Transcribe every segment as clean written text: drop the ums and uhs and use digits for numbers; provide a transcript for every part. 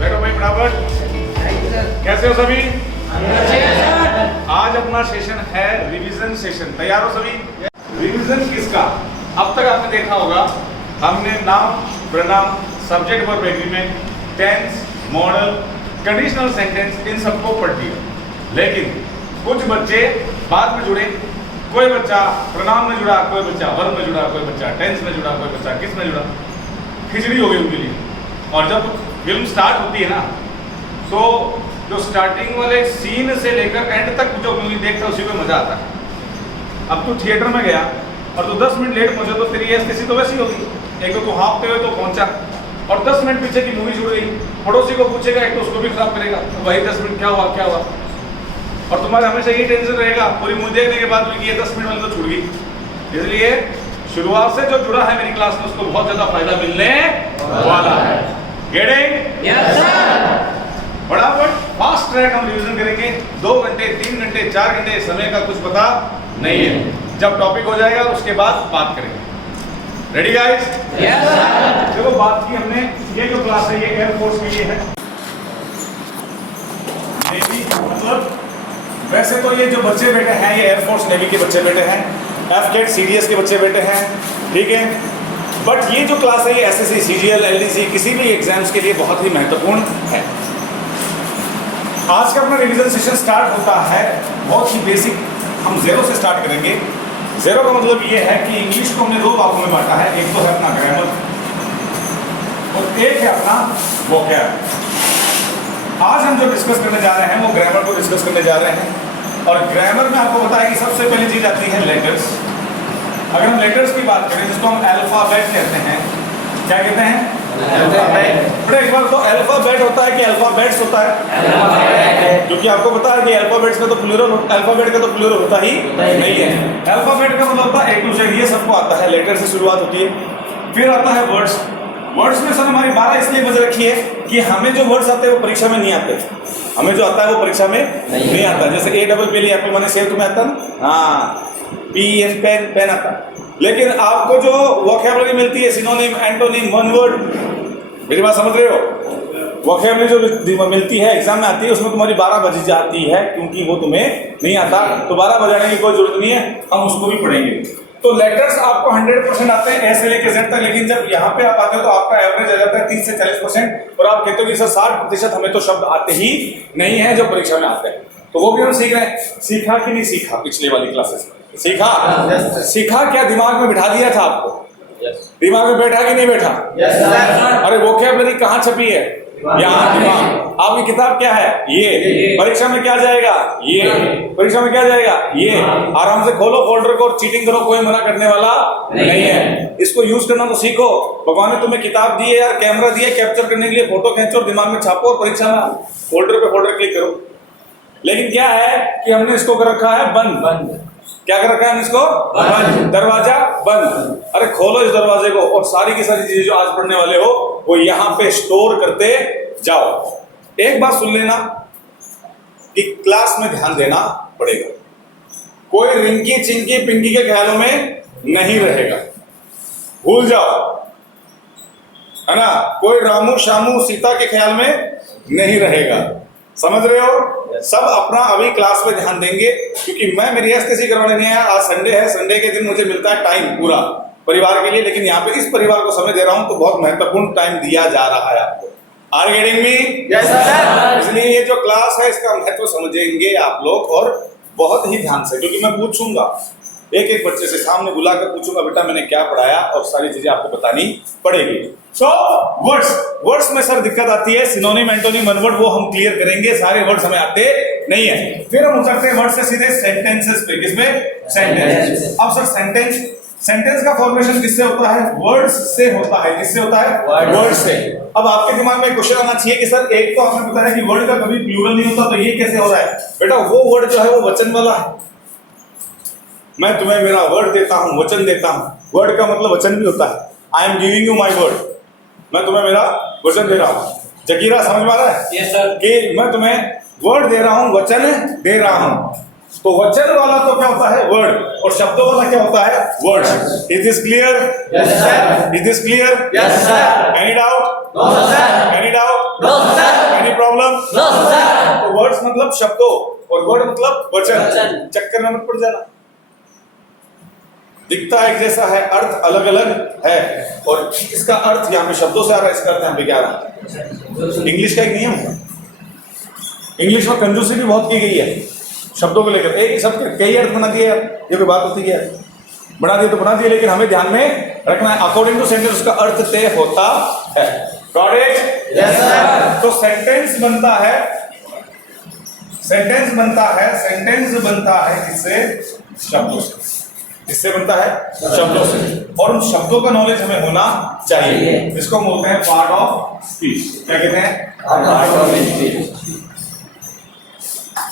बैठो भाई फटाफट। कैसे हो सभी? आज अपना सेशन है रिवीजन सेशन। तैयार हो सभी? रिवीजन किसका? अब तक आपने देखा होगा हमने noun, pronoun, subject verb agreement, tense, modal, conditional sentence इन सबको पढ़ दिया। लेकिन कुछ बच्चे बाद में जुड़े, कोई बच्चा प्रोनाउन में जुड़ा, कोई बच्चा वर्ब में जुड़ा, कोई बच्चा टेंस में जुड़ा, कोई बच्चा किस में जुड़ा, खिचड़ी हो गई उनके लिए। और जब फिल्म स्टार्ट होती है ना, तो जो स्टार्टिंग वाले सीन से लेकर एंड तक जो मूवी देखता है उसी में मजा आता है। अब तू थिएटर में गया और तू 10 मिनट लेट पहुंचा तो तेरी स्थिति तो वैसी होगी। एक तो तू हाँफते हुए तो पहुंचा और 10 मिनट पीछे की मूवी जुड़ गई, पड़ोसी को पूछेगा एक तो उसको भी खराब करेगा, तो भाई 10 मिनट क्या हुआ क्या हुआ। और तुम्हारा हमेशा ये टेंशन रहेगा पूरी मूवी देखने के बाद भी ये 10 मिनट वाली तो छूट गई। इसलिए शुरुआत से जो जुड़ा है मेरी क्लास में उसको बहुत ज्यादा फायदा मिलने वाला है। गेटिंग? Yes sir. फटाफट फास्ट ट्रैक हम रिवीजन करेंगे। 2 घंटे, 3 घंटे, 4 घंटे, समय का कुछ पता नहीं है। जब टॉपिक हो जाएगा उसके बाद बात करेंगे। Ready guys? Yes sir. चलो बात की हमने, ये जो क्लास है ये एयरफोर्स के लिए है। नेवी मतलब वैसे तो ये जो बच्चे बैठे हैं ये एयरफोर्स नेवी के बच्चे बैठे हैं, एफकेट सीडीएस के बच्चे बैठे हैं, ठीक है। बट ये जो क्लास है ये एसएससी, सीजीएल, एलडीसी किसी भी एग्जाम्स के लिए बहुत ही महत्वपूर्ण है। आज का अपना रिवीजन सेशन स्टार्ट होता है बहुत ही बेसिक, हम जीरो से स्टार्ट करेंगे। जीरो का मतलब ये है कि इंग्लिश को हमने 2 भागों में बांटा है। एक तो है अपना ग्रामर और एक है अपना वोकैब। आज हम जो डिस्कस करने जा रहे हैं वो ग्रामर को डिस्कस करने जा रहे हैं। और ग्रामर में आपको पता है कि सबसे पहली चीज आती है लेटर्स। अगर हम लेटर्स की बात करें जिसको हम अल्फाबेट कहते हैं, क्या कहते हैं? अल्फाबेट। एक बार तो अल्फाबेट होता है कि अल्फाबेट्स होता है? अल्फाबेट। क्योंकि आपको पता है कि अल्फाबेट्स का तो प्लूरल, अल्फाबेट का तो प्लूरल होता ही नहीं है। अल्फाबेट का मतलब होता है ए टू जेड, ये सबको आता है, लेटर से शुरुआत होती है। फिर आता है वर्ड्स। वर्ड्स में सर हमारी 12 इसलिए बज रखी है कि हमें जो वर्ड्स आते हैं वो परीक्षा में नहीं आते। हमें जो आता है वो परीक्षा में नहीं आता। जैसे ए डबल पी एप्पल माने सेब तुम्हें आता ना, हाँ, पी एन पेन, पेन आता। लेकिन आपको जो वोकैबुलरी मिलती है, सिनोनिम, एंटोनिम, वन वर्ड, मेरी बात समझ रहे हो? वोकैबुलरी जो मिलती है एग्जाम में आती है उसमें तुम्हारी 12 बज जाती है क्योंकि वो तुम्हें नहीं आता। तो 12 बजाने की कोई जरूरत नहीं है, हम उसको भी पढ़ेंगे। तो लेटर्स आपको 100% आते हैं ए से लेकर जेड तक, लेकिन जब यहाँ पे आप आते हो तो आपका एवरेज आ जाता है 30 से 40%। और आप कहते हो कि सर 60% हमें तो शब्द आते ही नहीं है जो परीक्षा में आते हैं। तो वो भी हम सीख रहे हैं। सीखा कि नहीं सीखा? पिछले वाली क्लासेस में सीखा? सीखा क्या? दिमाग में बिठा दिया था आपको? दिमाग में बैठा कि नहीं बैठा? अरे वोकैबुलरी कहाँ छपी है? यहाँ दिमाग। आपकी किताब क्या है? ये। परीक्षा में क्या जाएगा? ये। परीक्षा में क्या जाएगा? ये। आराम से खोलो फोल्डर को और चीटिंग करो, कोई मना करने वाला नहीं है। इसको यूज करना तो सीखो। भगवान ने तुम्हें किताब दी है यार, कैमरा दिया कैप्चर करने के लिए, फोटो खींचो और दिमाग में छापो और परीक्षा में फोल्डर पे फोल्डर क्लिक करो। लेकिन क्या है कि हमने इसको कर रखा है बंद। क्या कर रखा है हमने इसको? बंद। दरवाजा बंद। अरे खोलो इस दरवाजे को और सारी की सारी चीजें जो आज पढ़ने वाले हो वो यहाँ पे स्टोर करते जाओ। एक बात सुन लेना कि क्लास में ध्यान देना पड़ेगा। कोई रिंकी चिंकी पिंकी के ख्यालों में नहीं रहेगा, भूल जाओ, है ना। कोई रामू शामू सीता के ख्याल में नहीं रहेगा, समझ रहे हो? सब अपना अभी क्लास में ध्यान देंगे क्योंकि मैं मेरी एसटीसी करवाने नहीं आया। आज संडे है, संडे के दिन मुझे मिलता है टाइम पूरा परिवार के लिए, लेकिन यहाँ पे इस परिवार को समय दे रहा हूँ तो बहुत महत्वपूर्ण टाइम दिया जा रहा है आपको। Are you getting me? Yes sir. इसलिए ये जो क्लास है इसका महत्व समझेंगे आप लोग और बहुत ही ध्यान से, क्योंकि मैं पूछूंगा एक एक बच्चे से, सामने बुलाकर पूछूंगा बेटा मैंने क्या पढ़ाया और सारी चीजें आपको बतानी पड़ेगी। सो वर्ड्स में सर दिक्कत आती है, सिनोनिम, एंटोनिम, वन वर्ड, वो हम क्लियर करेंगे। सारे वर्ड्स हमें आते नहीं है। फिर हम उतरते हैं वर्ड से सीधे सेंटेंसेस पे। किसमें? सेंटेंस। अब सर सेंटेंस का फॉर्मेशन किससे होता है? वर्ड्स से होता है। किससे होता है? वर्ड से। अब आपके दिमाग में क्वेश्चन आना चाहिए कि सर एक तो आपने बताया कि वर्ड का कभी प्लूरल नहीं होता, तो ये कैसे हो रहा है? बेटा वो वर्ड जो है वो वचन वाला है। मैं तुम्हें मेरा वर्ड देता हूं, वचन देता हूं। वर्ड का मतलब वचन भी होता है। I am giving you my word, मैं तुम्हें मेरा वचन दे रहा हूं। जगीरा समझ में आ रहा है? Yes sir. कि मैं तुम्हें वर्ड दे रहा हूं, वचन दे रहा हूं। तो वचन वाला तो क्या होता है? वर्ड। और शब्दों वाला क्या होता है? Word. Is this clear? Yes sir. Is this clear? Yes sir. Any doubt? No sir. Any doubt? No sir. तो वर्ड्स मतलब शब्दों और वर्ड मतलब वचन। चक्कर में मत पड़ जाना। दिखता एक जैसा है, अर्थ अलग अलग है, और इसका अर्थ यहाँ पे शब्दों से आ रहा है, इसका अर्थ यहाँ पे क्या आ रहा है? इंग्लिश का एक नियम है। इंग्लिश में कंजूसी भी बहुत की गई है शब्दों को लेकर। एक शब्द के कई अर्थ बना दिए, ये कोई बात होती है? बना दिए तो बना दिए, लेकिन हमें ध्यान में रखना है अकॉर्डिंग टू सेंटेंस उसका अर्थ तय होता है। Got it? Yes sir. तो सेंटेंस बनता है किससे? शब्दों से। किससे बनता है? शब्दों से। और उन शब्दों का नॉलेज हमें होना चाहिए। इसको हम बोलते हैं पार्ट ऑफ स्पीच। क्या कहते हैं? Part of speech.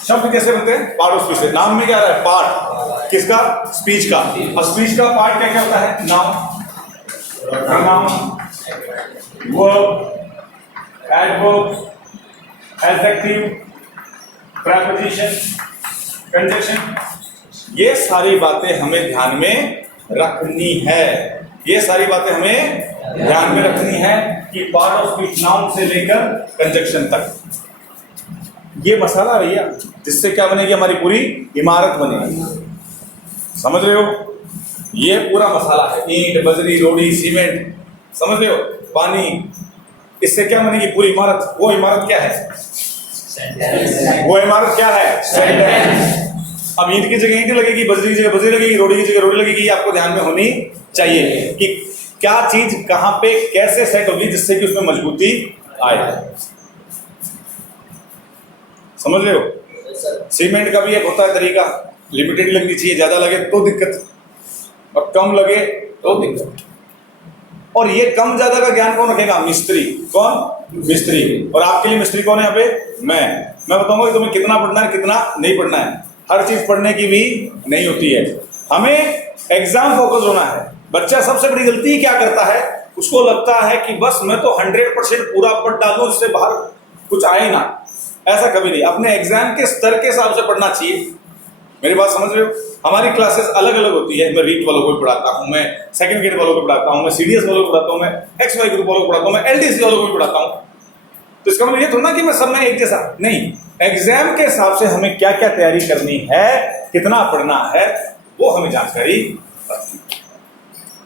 शब्द कैसे बनते हैं? पार्ट ऑफ स्पीच से। नाम में क्या आ रहा है? पार्ट। किसका? स्पीच का। और स्पीच का पार्ट क्या क्या होता है? Noun, pronoun, verb, adverb, adjective, preposition, conjunction. ये सारी बातें हमें ध्यान में रखनी है। ये सारी बातें हमें ध्यान में रखनी है कि पार्ट ऑफ स्पीच नाउन से लेकर कंजंक्शन तक। ये मसाला है भैया, जिससे क्या बनेगी? हमारी पूरी इमारत बनेगी। समझ रहे हो? ये पूरा मसाला है। ईंट, बजरी, रोड़ी, सीमेंट, समझ रहे हो? पानी, इससे क्या बनेगी? पूरी इमारत। वो इमारत क्या है? वो इमारत क्या है? सेंटेंस। अब ईंट की जगह ईंट लगेगी, बजरी की जगह बजरी लगेगी, रोड़ी की जगह रोड़ी लगेगी। ये आपको ध्यान में होनी चाहिए कि क्या चीज कहां पे कैसे सेट होगी, जिससे कि उसमें मजबूती आए। समझ रहे हो? सीमेंट का भी एक होता है तरीका, लिमिटेड लगनी चाहिए, ज्यादा लगे तो दिक्कत, और कम लगे तो दिक्कत। और ये कम ज्यादा का ज्ञान कौन रखेगा? मिस्त्री। कौन? मिस्त्री। और आपके लिए मिस्त्री कौन है यहाँ पे? मैं बताऊंगा कि तुम्हें कितना पढ़ना है, कितना नहीं पढ़ना है। हर चीज पढ़ने की भी नहीं होती है। हमें एग्जाम फोकस होना है। बच्चा सबसे बड़ी गलती क्या करता है? उसको लगता है कि बस मैं तो 100% पूरा पढ़ डालूं, इससे बाहर कुछ आए ना। ऐसा कभी नहीं। अपने एग्जाम के स्तर के हिसाब से पढ़ना चाहिए। मेरी बात समझ रहे हो? हमारी क्लासेस अलग अलग होती है। मैं रीट वालों को भी पढ़ाता हूँ, मैं सेकंड ग्रेड वालों को पढ़ाता हूँ, मैं सीडीएस वालों को पढ़ाता हूँ, मैं XY ग्रुप वालों को पढ़ाता हूँ, मैं LDC वालों को भी पढ़ाता हूँ। तो इसका मतलब ये थोड़ा ना कि मैं सब में एक जैसा नहीं। एग्जाम के हिसाब से हमें क्या क्या तैयारी करनी है, कितना पढ़ना है, वो हमें जानकारी।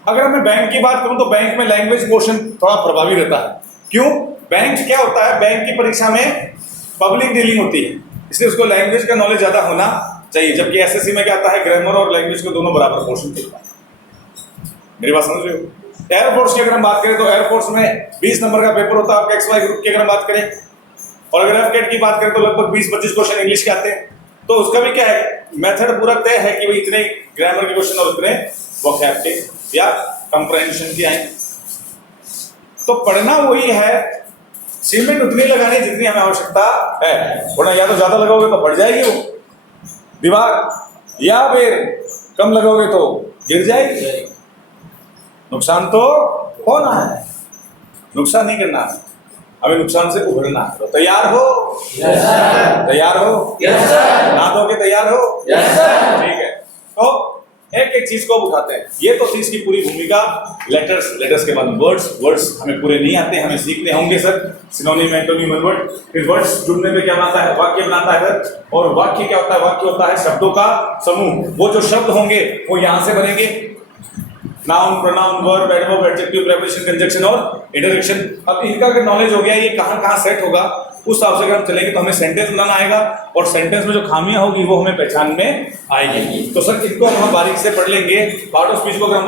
अगर मैं बैंक की बात करूं तो बैंक में लैंग्वेज पोर्शन थोड़ा प्रभावी रहता है। क्यों? बैंक क्या होता है? बैंक की परीक्षा में पब्लिक डीलिंग होती है, इसलिए उसको लैंग्वेज का नॉलेज ज्यादा होना चाहिए। जबकि एसएससी में क्या आता है? ग्रामर और लैंग्वेज को दोनों बराबर पोर्शन देता है। मेरी बात समझ रहे हो? एयरफोर्स की अगर हम बात करें तो एयरफोर्स में 20 नंबर का पेपर होता है आपका XY ग्रुप की अगर हम बात करें। और अगर एफकेट की बात करें तो लगभग 20-25 क्वेश्चन इंग्लिश के आते हैं। तो उसका भी क्या है? मेथड पूरा तय है कि भाई इतने ग्रामर के क्वेश्चन और इतने वोकैब के या कंप्रेहेंशन के आए। तो पढ़ना वही है, सीमेंट उतनी लगानी जितनी हमें आवश्यकता है। वरना या तो ज्यादा लगाओगे तो बढ़ जाएगी वो दीवार, या फिर कम लगाओगे तो गिर जाएगी। नुकसान तो होना है, नुकसान नहीं करना है। हमें नुकसान से उभरना है। तो तैयार हो? Yes sir. तैयार हो? Yes sir. ना दो के तैयार हो? Yes sir. ठीक है। तो एक एक चीज को उठाते हैं। ये तो थी इसकी पूरी भूमिका। लेटर्स के बाद वर्ड्स हमें पूरे नहीं आते, हमें सीखने होंगे सर। Synonym, antonym, word. फिर वर्ड्स जुड़ने में क्या बनाता है? वाक्य बनाता है सर। और वाक्य क्या होता है? वाक्य होता है शब्दों का समूह। वो जो शब्द होंगे वो यहां से बनेंगे। Noun, pronoun, verb, adverb, adjective, preposition, conjunction और इंटरजेक्शन। अब इनका अगर नॉलेज हो गया ये कहां सेट होगा, उस हिसाब से अगर हम चलेंगे तो हमें सेंटेंस बनाना आएगा, और सेंटेंस में जो खामियां होगी वो हमें पहचान में आएगी। तो सर इनको हम बारीकी से पढ़ लेंगे। पार्ट ऑफ स्पीच को अगर हम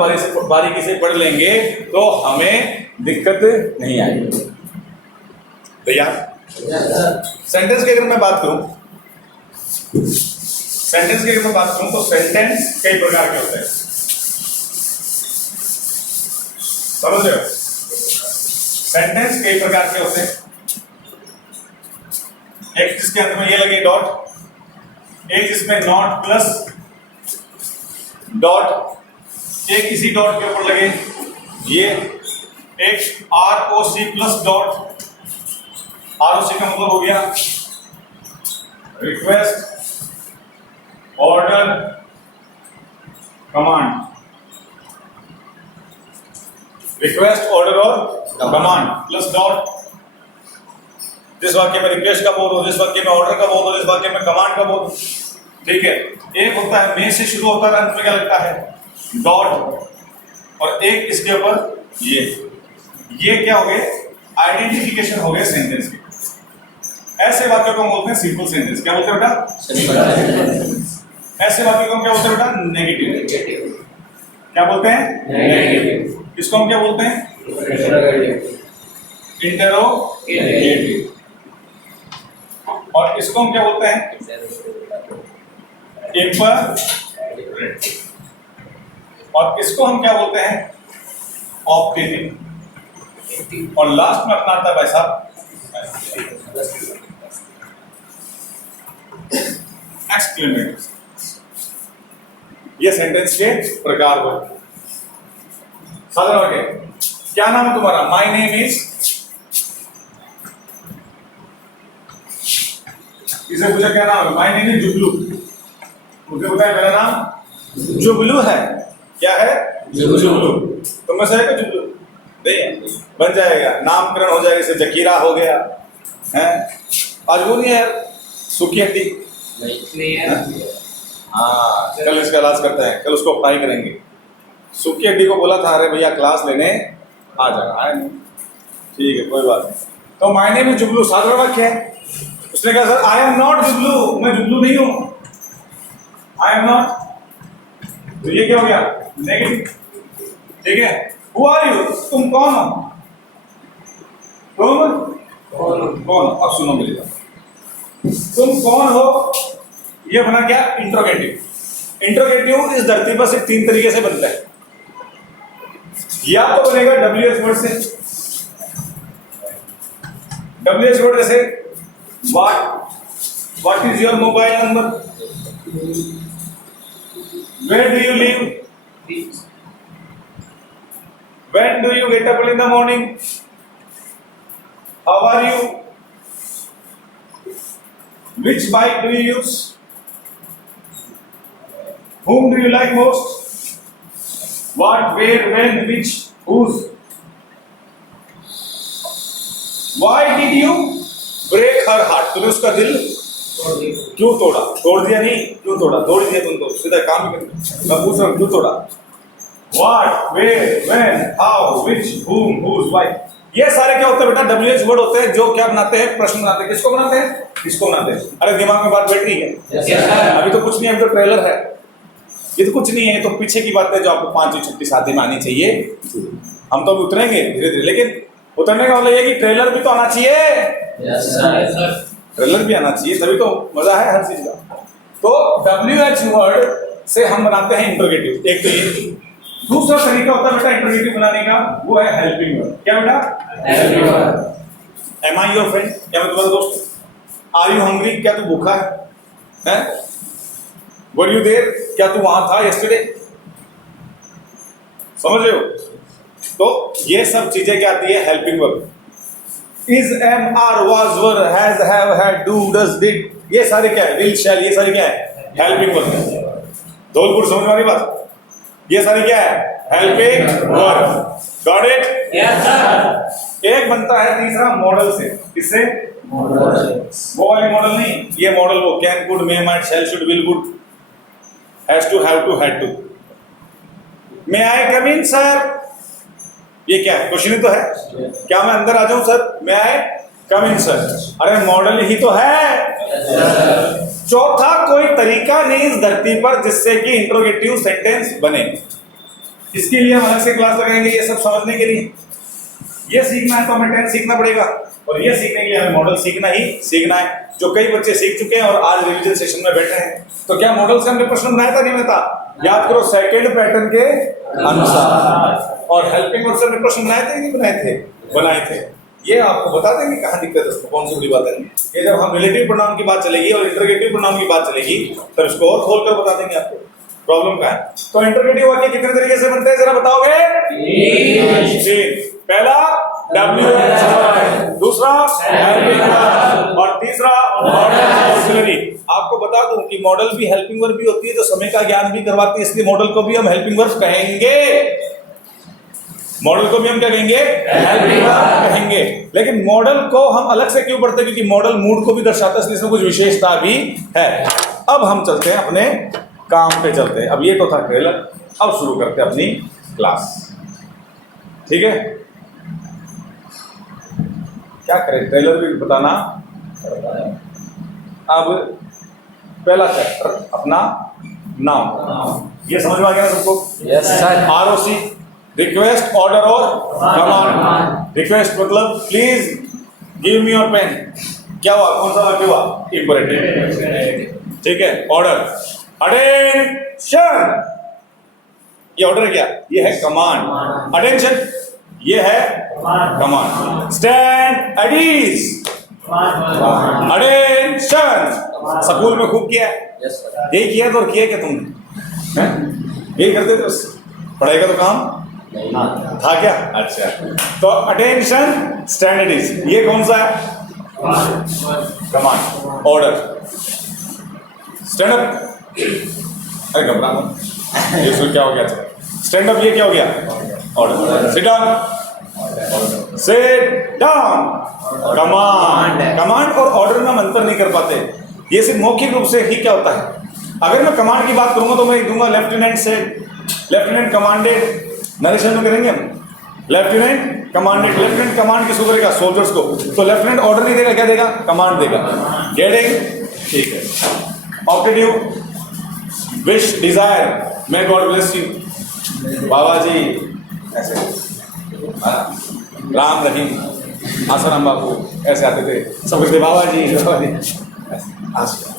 बारीकी से पढ़ लेंगे तो हमें दिक्कत नहीं आएगी। तैयार? सेंटेंस की अगर मैं बात करूं तो सेंटेंस कई प्रकार के होते हैं। समझ रहे हो? सेंटेंस कई प्रकार के होते हैं। एक जिसके अंत में ये लगे डॉट, एक जिसमें नॉट प्लस डॉट, एक इसी डॉट के ऊपर लगे ये, एक ROC प्लस डॉट। ROC का मतलब हो गया request, order, command. Request, order और कमांड प्लस डॉट। जिस वाक्य में रिक्वेस्ट का बोध हो, जिस वाक्य में ऑर्डर का बोध हो, जिस वाक्य में कमांड का बोध हो। ठीक है, एक होता है मे से शुरू होता है, अंत में क्या लगता है डॉट, और एक इसके ऊपर ये क्या हो गए आइडेंटिफिकेशन हो गए सेंटेंस के। ऐसे वाक्यों को हम बोलते हैं सिंपल सेंटेंस। क्या बोलते हैं बेटा? ऐसे वाक्यों को हम क्या बोलते हैं बेटा? नेगेटिव। क्या बोलते हैं? नेगेटिव। इसको हम क्या बोलते हैं? इंटरोगेटिव। और इसको हम क्या बोलते हैं? इंपरेटिव। और इसको हम क्या बोलते हैं? ऑप्टेटिव। और लास्ट में अपना आता है भाई साहब एक्सक्लेमेटिव। ये सेंटेंस के प्रकार हुए। साधारण वाक्य, क्या नाम है तुम्हारा? My name is. इसे पूछा क्या नाम है? My name is Juglu. मुझे बताया मेरा नाम जुगलू है। क्या है? जुगलू। तुम में से है क्या जुगलू? नहीं, बन जाएगा, नामकरण हो जाएगा, इसे जकीरा हो गया है। आज वो नहीं है सूखी हड्डी नहीं है। हाँ, कल इसका इलाज करते हैं, कल उसको अप्लाई करेंगे। सूखी हड्डी को बोला था अरे भैया क्लास लेने आ जाना, आया नहीं। ठीक है, कोई बात नहीं। तो मायने में जुगलू साधारण वाक्य है। उसने कहा सर आई एम नॉट जुगलू, मैं जुगलू नहीं हूं, आई एम नॉट। तो ये क्या हो गया? नेगेटिव। ठीक है, हु आर यू? तुम कौन हो? कौन? अब सुनो मेरी बात, तुम कौन हो? ये बना क्या? इंट्रोगेटिव। इंट्रोगेटिव इस धरती पर सिर्फ 3 तरीके से बनता है। या तो बनेगा WH वर्ड से। WH वर्ड जैसे what is your mobile number, where do you live, when do you get up in the morning, how are you, which bike do you use, whom do you like most, what, where, when, which, whose, why did you break her heart, तूने उसका दिल क्यों तोड़ा? तोड़ दिया नहीं, क्यों तोड़ा? तोड़ दिया तुम तो सीधा काम ही कर। मैं पूछ रहा हूँ क्यों तोड़ा? What, where, when, how, which, whom, whose, why, ये सारे क्या होते हैं बेटा? WH वर्ड होते हैं जो क्या बनाते हैं? प्रश्न बनाते हैं। किसको बनाते हैं? किसको बनाते हैं? अरे दिमाग में बात बैठ रही है? अभी तो कुछ नहीं है, अभी तो ट्रेलर है, ये तो कुछ नहीं है। तो पीछे की बातें जो आपको 5वीं 6वीं 7वीं में आनी चाहिए, हम तो अभी उतरेंगे धीरे धीरे, लेकिन उतरने का मतलब ये कि ट्रेलर भी तो आना चाहिए। ट्रेलर भी आना चाहिए, तभी तो मजा है हर चीज का। तो WH वर्ड से हम बनाते हैं इंट्रोगेटिव। एक तो ये। दूसरा तरीका होता है बेटा इंट्रोगेटिव बनाने का, वो है हेल्पिंग वर्ड। क्या बेटा? Helping word. Am I your friend? क्या मैं तुम्हारा दोस्त हूं? Are you hungry? क्या तू भूखा है? Were you there? क्या तू वहां था यस्टरडे? समझ रहे हो? तो ये सब चीजें क्या आती है? Helping word. Is, am, are, was, were, has, have, had, do, does, did, ये सारे क्या है? विल, शैल, ये सारे क्या है? Helping word. धौलपुर समझ वाली बात, ये सारी क्या है? Helping word. Got it? Yes sir. एक बनता है तीसरा मॉडल से। किससे? मॉडल। वो वाली मॉडल नहीं, ये मॉडल वो can, could, may, might, shall, should, will, would, has to, have to, had to. May I come in sir? ये क्या है? क्वेश्चन ही तो है। क्या मैं अंदर आ जाऊं sir? May I come in sir? अरे मॉडल ही तो है। चौथा कोई तरीका नहीं इस धरती पर जिससे कि इंट्रोगेटिव सेंटेंस बने। इसके लिए हम अलग से क्लास लगाएंगे ये सब समझने के लिए। ये सीखना है तो हमें टेंस सीखना पड़ेगा, और ये सीखने के लिए हमें मॉडल सीखना है, जो कई बच्चे सीख चुके हैं और आज रिवीजन सेशन में बैठे हैं। तो क्या मॉडल से हमने प्रश्न बनाया था? नहीं बनाया? याद करो, सेकंड पैटर्न के अनुसार। और हेल्पिंग वर्ड से हमने प्रश्न बनाए थे? नहीं बनाए थे। ये आपको बता देंगे कहाँ दिक्कत है, उसको कौन सी बड़ी बात है। ये जब हम रिलेटिव प्रोनाउन की बात चलेगी और इंटरोगेटिव प्रोनाउन की बात चलेगी, तो इसको और खोलकर बता देंगे आपको प्रॉब्लम का है। तो इंटरोगेटिव वाक्य कितने तरीके से बनते हैं जरा बताओगे? 3। पहला WH वर्ड, दूसरा हेल्पिंग वर्ड, और तीसरा ऑक्सिलरी। आपको बता दूं कि मॉडल भी हेल्पिंग वर्ड भी होती है, जो समय का ज्ञान भी करवाती है, इसलिए मॉडल को भी हम हेल्पिंग वर्ड कहेंगे। मॉडल को भी हम क्या कहेंगे, कहेंगे। लेकिन मॉडल को हम अलग से क्यों पढ़ते हैं, क्योंकि मॉडल मूड को भी दर्शाता है, इसलिए इसमें कुछ विशेषता भी है। अब हम चलते हैं अपने काम पे चलते हैं। अब ये तो था ट्रेलर, अब शुरू करते हैं अपनी क्लास। ठीक है, क्या करें, ट्रेलर भी बताना। अब पहला चैप्टर अपना नाउन, ये समझ में आ गया ना सबको? Yes sir. ROC, request, order और कमांड। रिक्वेस्ट मतलब please give me your pen, क्या हुआ, कौन सा वाक्य हुआ, इंपरेटिव। ठीक है, ऑर्डर, अटेंशन, ये ऑर्डर है क्या, ये है कमांड। अटेंशन, ये है command. Stand at ease, attention. School में खूब किया है, यही किया तो, और किया क्या तुमने, यही करते थे, पढ़ाई का तो काम था क्या? अच्छा, तो अटेंशन, स्टैंड एट ईज, ये कौन सा है, कमांड। ऑर्डर, स्टैंड अप, अरे घबरा मत, ये उसमें क्या हो गया, स्टैंड अप, ये क्या हो गया, order. Sit down, sit down, command. Command और ऑर्डर में हम अंतर नहीं कर पाते, ये सिर्फ मौखिक रूप से ही क्या होता है। अगर मैं कमांड की बात करूंगा तो मैं दूंगा लेफ्टिनेंट से, लेफ्टिनेंट कमांडेड, नरेशन में करेंगे हम, लेफ्टिनेंट कमांडेड। लेफ्टिनेंट कमांड किसको करेगा, सोल्जर्स को, तो लेफ्टिनेंट ऑर्डर नहीं देगा, क्या देगा, कमांड देगा। गेटिंग, ठीक है। Optative, wish, desire, may God bless you, बाबा जी ऐसे, राम रहीम, आसाराम बाबू ऐसे आते थे, सब कहते बाबा जी, बाबा जी ऐसे।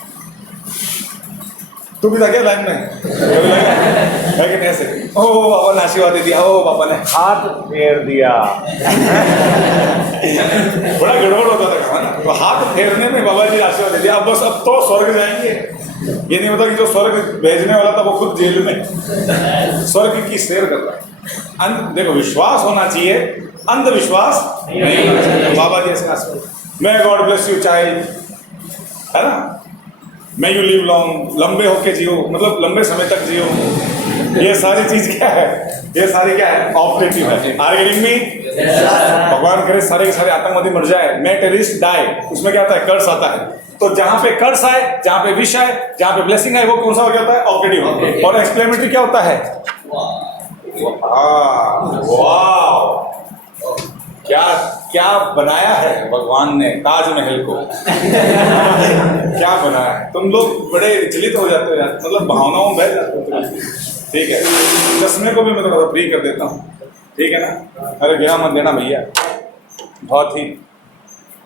तू भी था क्या लाइन में, कभी लगा है कि नहीं ऐसे, ओ बाबा ने आशीर्वाद दे दिया, ओ बाबा ने हाथ फेर दिया। बड़ा गड़बड़ होता था ना, तो हाथ फेरने में बाबा जी आशीर्वाद दे दिया, अब बस अब तो स्वर्ग जाएंगे। ये नहीं होता कि जो स्वर्ग भेजने वाला था वो खुद जेल में, स्वर्ग की सैर कर रहा है। देखो, विश्वास होना चाहिए, अंधविश्वास नहीं होना चाहिए। बाबा जी ऐसे आशीर्वाद, मे गॉड ब्लेस यू चाइल्ड, है ना, मे यू लिव लॉन्ग, लंबे होके जियो, मतलब लंबे समय तक जियो। ये सारी चीज क्या है, ये सारी क्या है, ऑप्टेटिव है। Are getting me? भगवान करे सारे के सारे आतंकवादी मर जाए, मे टेररिस्ट डाई, उसमें क्या आता है, कर्स आता है। तो जहां पे कर्स आए, जहां पे विश आए, जहां पे ब्लेसिंग आए, वो कौन सा हो जाता है, ऑप्टेटिव। और एक्सक्लेमेटरी क्या होता है, वाह, क्या क्या बनाया है भगवान ने ताजमहल को। क्या बनाया है, तुम लोग बड़े विचलित हो जाते हो यार, मतलब भावनाओं में बह जाते हो। ठीक है, चश्मे को भी मैं थोड़ा फ्री कर देता हूँ, ठीक है ना। अरे गिरा मत देना भैया, बहुत ही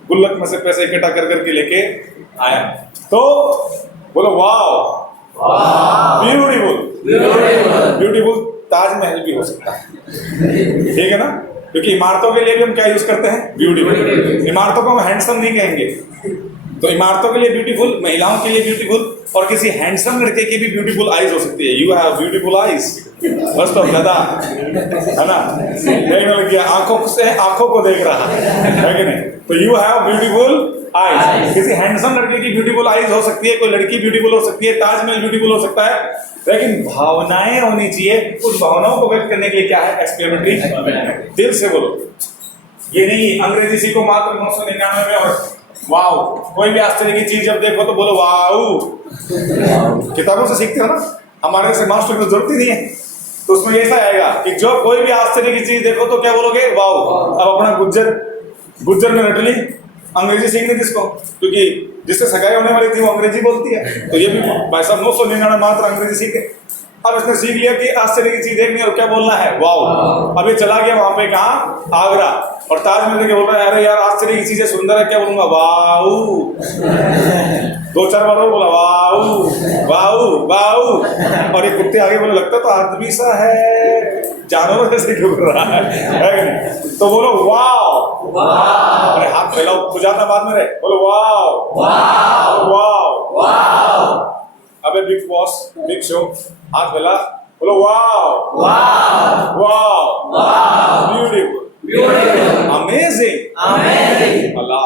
गुल्लक में से पैसे इकट्ठा कर करके लेके आया। तो बोलो वाह, ब्यूटीफुल, ब्यूटीफुल ताजमहल भी हो सकता है, ठीक है ना। क्योंकि इमारतों के लिए भी हम क्या यूज करते हैं, ब्यूटीफुल। इमारतों को हम हैंडसम नहीं कहेंगे, तो इमारतों के लिए ब्यूटीफुल, महिलाओं के लिए ब्यूटीफुल, और किसी हैंडसम लड़के की भी ब्यूटीफुल आईज हो सकती है। यू हैव ब्यूटीफुल आईज, बस तो गधा है ना, देखने लग गया, आंखों से आंखों को देख रहा है कि नहीं। तो यू हैव ब्यूटीफुल आईज, किसी हैंडसम लड़के की ब्यूटीफुल आईज हो सकती है, कोई लड़की ब्यूटीफुल हो सकती है, ताजमहल ब्यूटीफुल हो सकता है, लेकिन भावनाएं होनी चाहिए। उस भावनाओं को व्यक्त करने के लिए क्या है, एक्सपेरिमेंटरी, दिल से बोलो। ये नहीं अंग्रेजी सीखो मात्र 999 में और वाओ, कोई भी आश्चर्य की चीज जब देखो तो बोलो वाओ। किताबों से सीखते हो ना, हमारे से मास्टर की जरूरत ही नहीं है। तो उसमें ऐसा आएगा कि जो कोई भी आश्चर्य की चीज देखो तो क्या बोलोगे, वाओ। अब अपना गुज्जर में नटली अंग्रेजी सीखने किसको, क्योंकि जिससे सगाई होने वाली थी वो अंग्रेजी बोलती है, तो ये भी भाई साहब 999 मात्र अंग्रेजी सीखे। अब इसने सीख लिया कि आश्चर्य की चीज देखनी और क्या बोलना है, वाओ। अब ये चला गया वहां पे, कहाँ, आगरा, और ताजमहल के बोल रहा है, अरे यार आश्चर्य की चीजें सुंदर है, क्या बोलूंगा, वाओ। 2-4 बार और बोला वाओ वाओ वाओ, और ये कुत्ते आगे बोले, लगता तो आदमी सा है, जानवर जैसे क्यों कर रहा है कि नहीं। तो बोलो वाओ, अरे हाथ फैलाओ, बुझाना बाद में रहे, बोलो वाओ वाओ वाओ। अबे बिग बॉस, बिग शो, हाथ फैला, बोलो वाओ वाओ, ब्यूटीफुल, अमेजिंग, अल्लाह।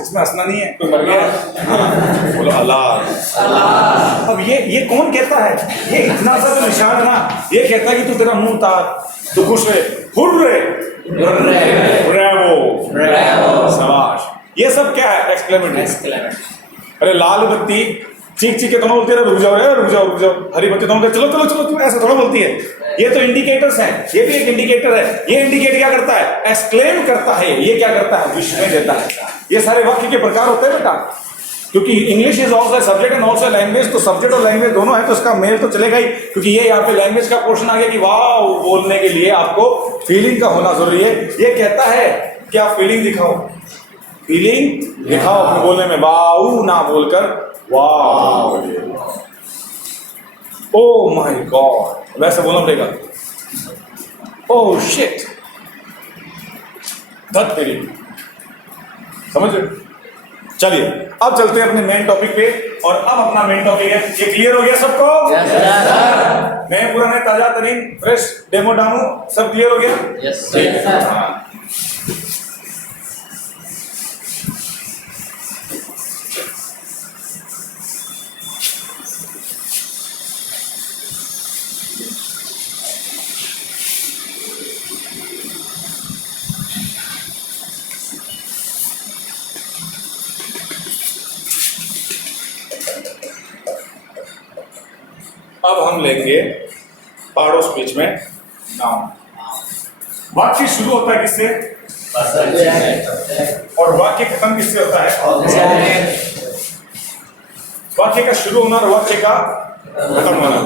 इसमें हंसना नहीं है, कोई मर गया है? बोलो अल्लाह। अब ये कौन कहता है? ये इतना सा तो निशान है ना, ये कहता है कि तू तेरा मुंह तार, तू खुश रहे, हुर्रे, ब्रेवो, शाबाश। ये सब क्या है? एक्सक्लेमेटरी। अरे लाल बत्ती चीख चीख के दोनों बोलती है रुक जाओ, रुक जाओ, रुक जाओ। हरी बत्ती दोनों चलो चलो चलो, तुम ऐसा थोड़ा बोलती है। ये तो इंडिकेटर्स हैं, ये भी एक इंडिकेटर है। ये इंडिकेटर क्या करता है? एक्सक्लेम करता है। ये क्या करता है? विस्मय देता है। ये सारे वाक्य के प्रकार होते हैं बेटा, क्योंकि English is also subject and also language. तो सब्जेक्ट और लैंग्वेज दोनों है, तो इसका मेल तो चलेगा ही, क्योंकि ये यहाँ पे लैंग्वेज का पोर्शन आ गया कि वाह बोलने के लिए आपको फीलिंग का होना जरूरी है। ये कहता है कि आप फीलिंग दिखाओ, फीलिंग दिखाओ अपने बोलने में, वाऊ ना बोलकर वाह, ओ माय गॉड वैसे बोलना पड़ेगा, ओ शिट, धत तेरी। समझ रहे? चलिए अब चलते हैं अपने मेन टॉपिक पे। और अब अपना मेन टॉपिक है, ये क्लियर हो गया सबको? नए पुराने ताजा तरीन फ्रेश डेमो डामो सब क्लियर हो गया? Yes sir. अब हम लेंगे पार्ट ऑफ स्पीच में नाउन। वाक्य शुरू होता है किससे? और वाक्य खत्म किससे होता है? वाक्य का शुरू होना और वाक्य का खत्म होना।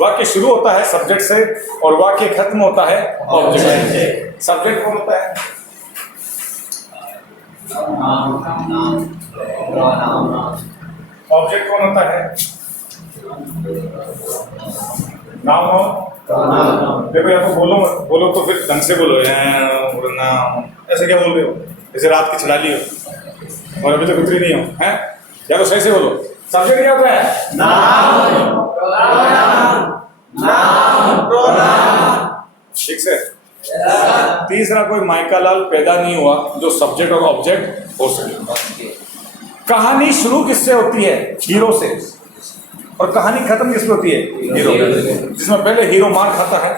वाक्य शुरू होता है सब्जेक्ट से और वाक्य खत्म होता है ऑब्जेक्ट से। सब्जेक्ट कौन होता है? ऑब्जेक्ट कौन होता है? नाउन हो। देखो या तो बोलो तो फिर ढंग से बोलो, नाउन ऐसे क्या बोल रहे हो? जैसे रात की छड़ा ली हो और अभी तक उतरी नहीं हो, हैं? या तो सही से बोलो। सब्जेक्ट क्या होता है? नाउन, ठीक से। तीसरा कोई माइका लाल पैदा नहीं हुआ जो सब्जेक्ट और ऑब्जेक्ट हो सके। कहानी शुरू किससे होती है? हीरो से। और कहानी खत्म किस पे होती है? हीरो। जिसमें पहले हीरो मार खाता है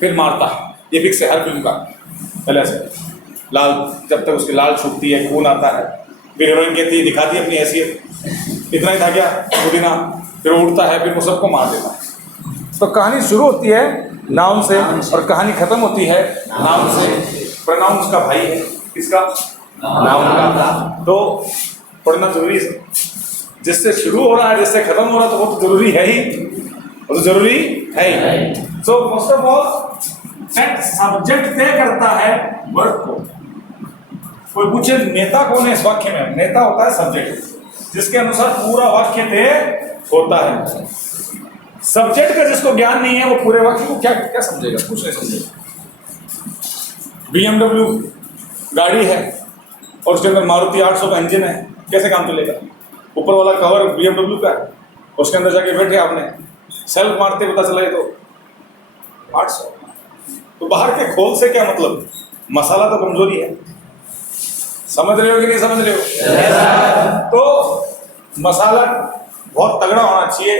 फिर मारता है। ये फिक्स है हर फिल्म का। पहले से लाल, जब तक उसकी लाल छूटती है, खून आता है, फिर हीरोइन कहती है दिखा दी अपनी हैसियत, इतना ही था क्या पुदीना, फिर उड़ता है, फिर वो सबको मार देता है। तो कहानी शुरू होती है नाउन से और कहानी खत्म होती है नाउन से। प्रोनाउन उसका भाई है, किसका? नाउन का। तो पढ़ना जरूरी है। जिससे शुरू हो रहा है जिससे खत्म हो रहा है तो वो तो जरूरी है ही, वो तो जरूरी है ही। So first of all subject तय करता है वर्ब को। कोई पूछे नेता कौन है इस वाक्य में? नेता होता है सब्जेक्ट, जिसके अनुसार पूरा वाक्य तय होता है। सब्जेक्ट का जिसको ज्ञान नहीं है वो पूरे वाक्य को क्या क्या समझेगा? कुछ नहीं समझेगा। BMW गाड़ी है और उसके अंदर मारुति 800 का इंजन है, कैसे काम चलेगा? ऊपर वाला कवर BMW का है, उसके अंदर जाके बैठे आपने, सेल्फ मारते पता चला ये तो 800। तो बाहर के खोल से क्या मतलब? मसाला तो कमजोरी है। समझ रहे हो कि नहीं समझ रहे हो? तो मसाला बहुत तगड़ा होना चाहिए,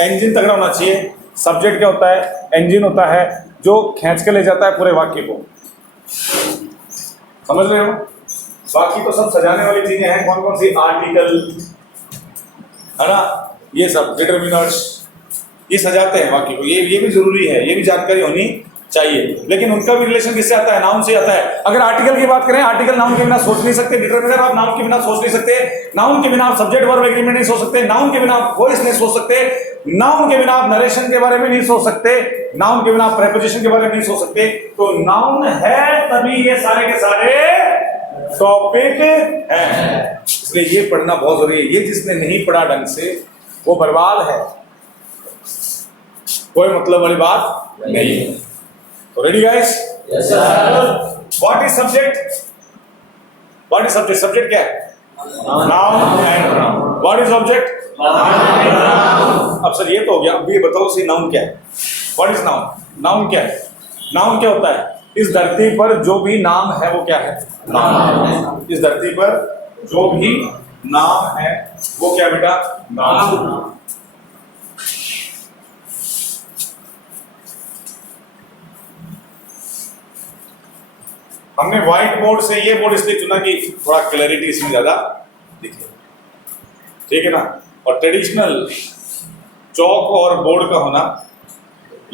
इंजन तगड़ा होना चाहिए। सब्जेक्ट क्या होता है? इंजन होता है जो खींच के ले जाता है पूरे वाक्य को। समझ रहे हो? बाकी तो सब सजाने वाली चीजें हैं। कौन कौन सी? आर्टिकल है ना, ये सब डिटरमिनर्स, ये सजाते हैं वाक्य को। ये भी जरूरी है, ये भी जानकारी होनी चाहिए। लेकिन उनका भी रिलेशन किससे आता है? नाउन से आता है। अगर आर्टिकल की बात करें, आर्टिकल नाउन के बिना सोच नहीं सकते। डिटरमिनर आप नाउन के बिना सोच नहीं सकते। नाउन के बिना आप सब्जेक्ट वर्ब एग्रीमेंट नहीं सोच सकते। नाउन के बिना आप वॉइस नहीं सोच सकते। नाउन के बिना आप नरेशन के बारे में नहीं सोच सकते। नाउन के बिना आप प्रेपोजिशन के बारे में नहीं सोच सकते। तो नाउन है तभी ये सारे के सारे टॉपिक है। इसलिए ये पढ़ना बहुत जरूरी है। ये जिसने नहीं पढ़ा ढंग से वो बर्बाद है, कोई मतलब वाली बात नहीं है। तो ready guys? Yes sir. What is subject? What is subject? Subject क्या है? Noun and pronoun. What is object? अब सर ये तो हो गया, अब ये बताओ सी नाउन क्या है? What is noun? नाउन क्या है? नाउन क्या होता है? इस धरती पर जो भी नाम है वो क्या है? नाउन। इस धरती पर जो भी नाम है वो क्या बेटा? नाउन। हमने व्हाइट बोर्ड से ये बोर्ड इसलिए चुना कि थोड़ा क्लैरिटी इसमें ज्यादा दिखे, ठीक है ना। और ट्रेडिशनल चौक और बोर्ड का होना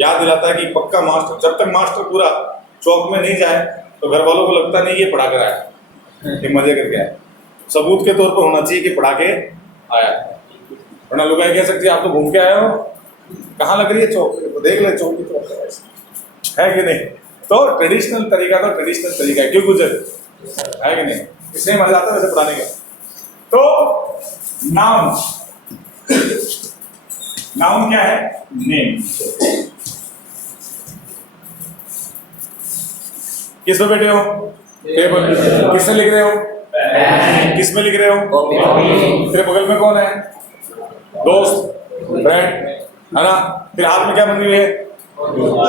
याद दिलाता है कि पक्का मास्टर, जब तक मास्टर पूरा चौक में नहीं जाए तो घर वालों को लगता नहीं ये पढ़ा कर आया, ये मजे करके आया। सबूत के तौर पर होना चाहिए कि पढ़ा के आया, वरना लोग कह सकते आप तो घूम के आए हो, कहाँ लग रही है चौक, तो देख ले चौक की तरफ है कि नहीं। तो ट्रेडिशनल तरीका तो ट्रेडिशनल तरीका है, क्यों गुजर है कि नहीं, इसलिए मजा आता है वैसे पढ़ाने का। तो नाउन, नाउन क्या है? नेम। किस पे बैठे हो? टेबल। किससे लिख रहे हो? किस में लिख रहे हो? तेरे बगल में कौन है? दोस्त, फ्रेंड, है ना। तेरे हाथ में क्या बनी हुई है?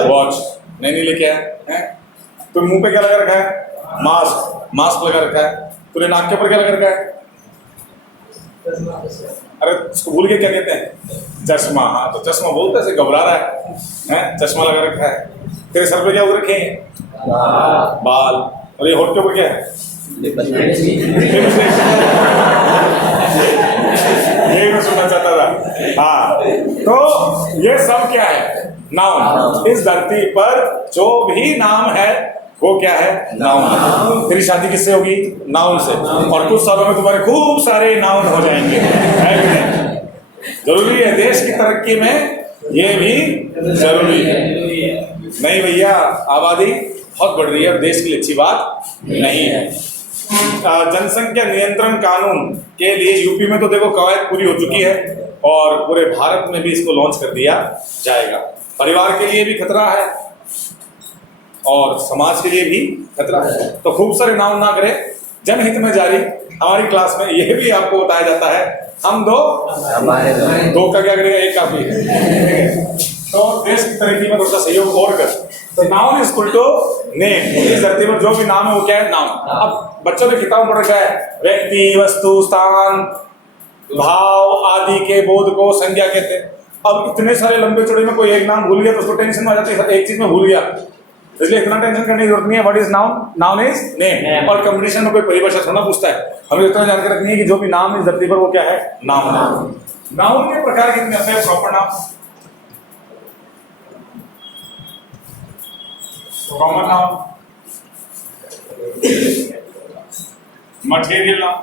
वॉच। नहीं लेके आया है। तो मुंह पे क्या लगा रखा है? मास्क। मास्क लगा रखा है। तूने नाक के ऊपर क्या लगा रखा है? अरे उसको भूल के क्या कहते हैं? चश्मा। हाँ, तो चश्मा बोलते ऐसे घबरा रहा है, चश्मा लगा रखा है। तेरे सर पे क्या उग रखे हैं? बाल। और ये होठ के ऊपर क्या है? यही मैं सुनना चाहता था। हाँ, तो ये सब क्या है? नाउन। इस धरती पर जो भी नाम है वो क्या है? नाउन। तेरी शादी किससे होगी? नाउन से। और कुछ सालों में तुम्हारे खूब सारे नाउन हो जाएंगे, है कि नहीं? जरूरी है, देश की तरक्की में ये भी जरूरी है। नहीं भैया, आबादी बहुत बढ़ रही है, देश के लिए अच्छी बात नहीं है। जनसंख्या नियंत्रण कानून के लिए यूपी में तो देखो कवायद पूरी हो चुकी है और पूरे भारत में भी इसको लॉन्च कर दिया जाएगा। परिवार के लिए भी खतरा है और समाज के लिए भी खतरा है। तो खूब सारे नाम ना करें, जनहित में जारी। हमारी क्लास में यह भी आपको बताया जाता है, हम दो दो का क्या करेगा? एक काफी है। तो देश की तरक्की में थोड़ा सहयोग और कर। तो noun is equal to name. इस धरती पर जो भी नाम है वो क्या है? नाउन। अब बच्चों ने किताब पढ़ रखा है, व्यक्ति, वस्तु, स्थान, भाव आदि के बोध को संज्ञा कहते हैं। अब इतने सारे लंबे चौड़े में कोई एक नाम भूल गया तो उसको टेंशन आ जाती है, एक चीज में भूल गया, इसलिए इतना टेंशन करने की जरूरत नहीं है। What is noun? Noun is name. और कंपटीशन में कोई परिभाषा थोड़ा पूछता है, हमें इतना जानकर रखनी है कि जो भी नाम इस धरती पर वो क्या है? नाउन है। नाउन के प्रकार कितने होते हैं? Proper noun, common noun, material noun,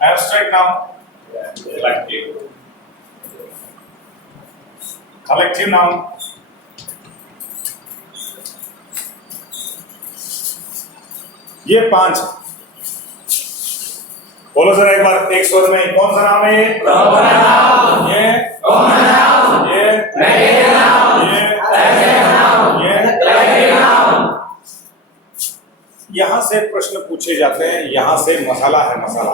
abstract noun, collective noun, ये 5। बोलो सर एक बार एक स्वर में, कौन सा नाम है ये? ये यहां से प्रश्न पूछे जाते हैं, यहां से मसाला है, मसाला।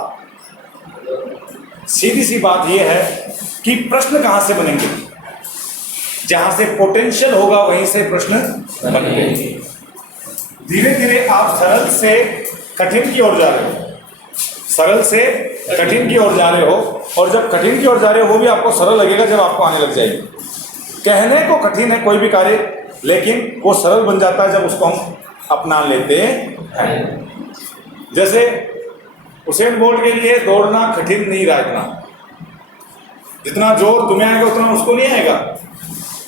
सीधी सी बात यह है कि प्रश्न कहां से बनेंगे? जहां से पोटेंशियल होगा वहीं से प्रश्न बनेंगे। धीरे धीरे आप सरल से कठिन की ओर जा रहे हो, सरल से कठिन की ओर जा रहे हो, और जब कठिन की ओर जा रहे हो वो भी आपको सरल लगेगा जब आपको आने लग जाएगी। कहने को कठिन है कोई भी कार्य, लेकिन वो सरल बन जाता है जब उसको हम अपना लेते हैं। जैसे हुसैन बोल्ट के लिए दौड़ना कठिन नहीं रहा, इतना जितना जोर तुम्हें आएगा उतना उसको नहीं आएगा,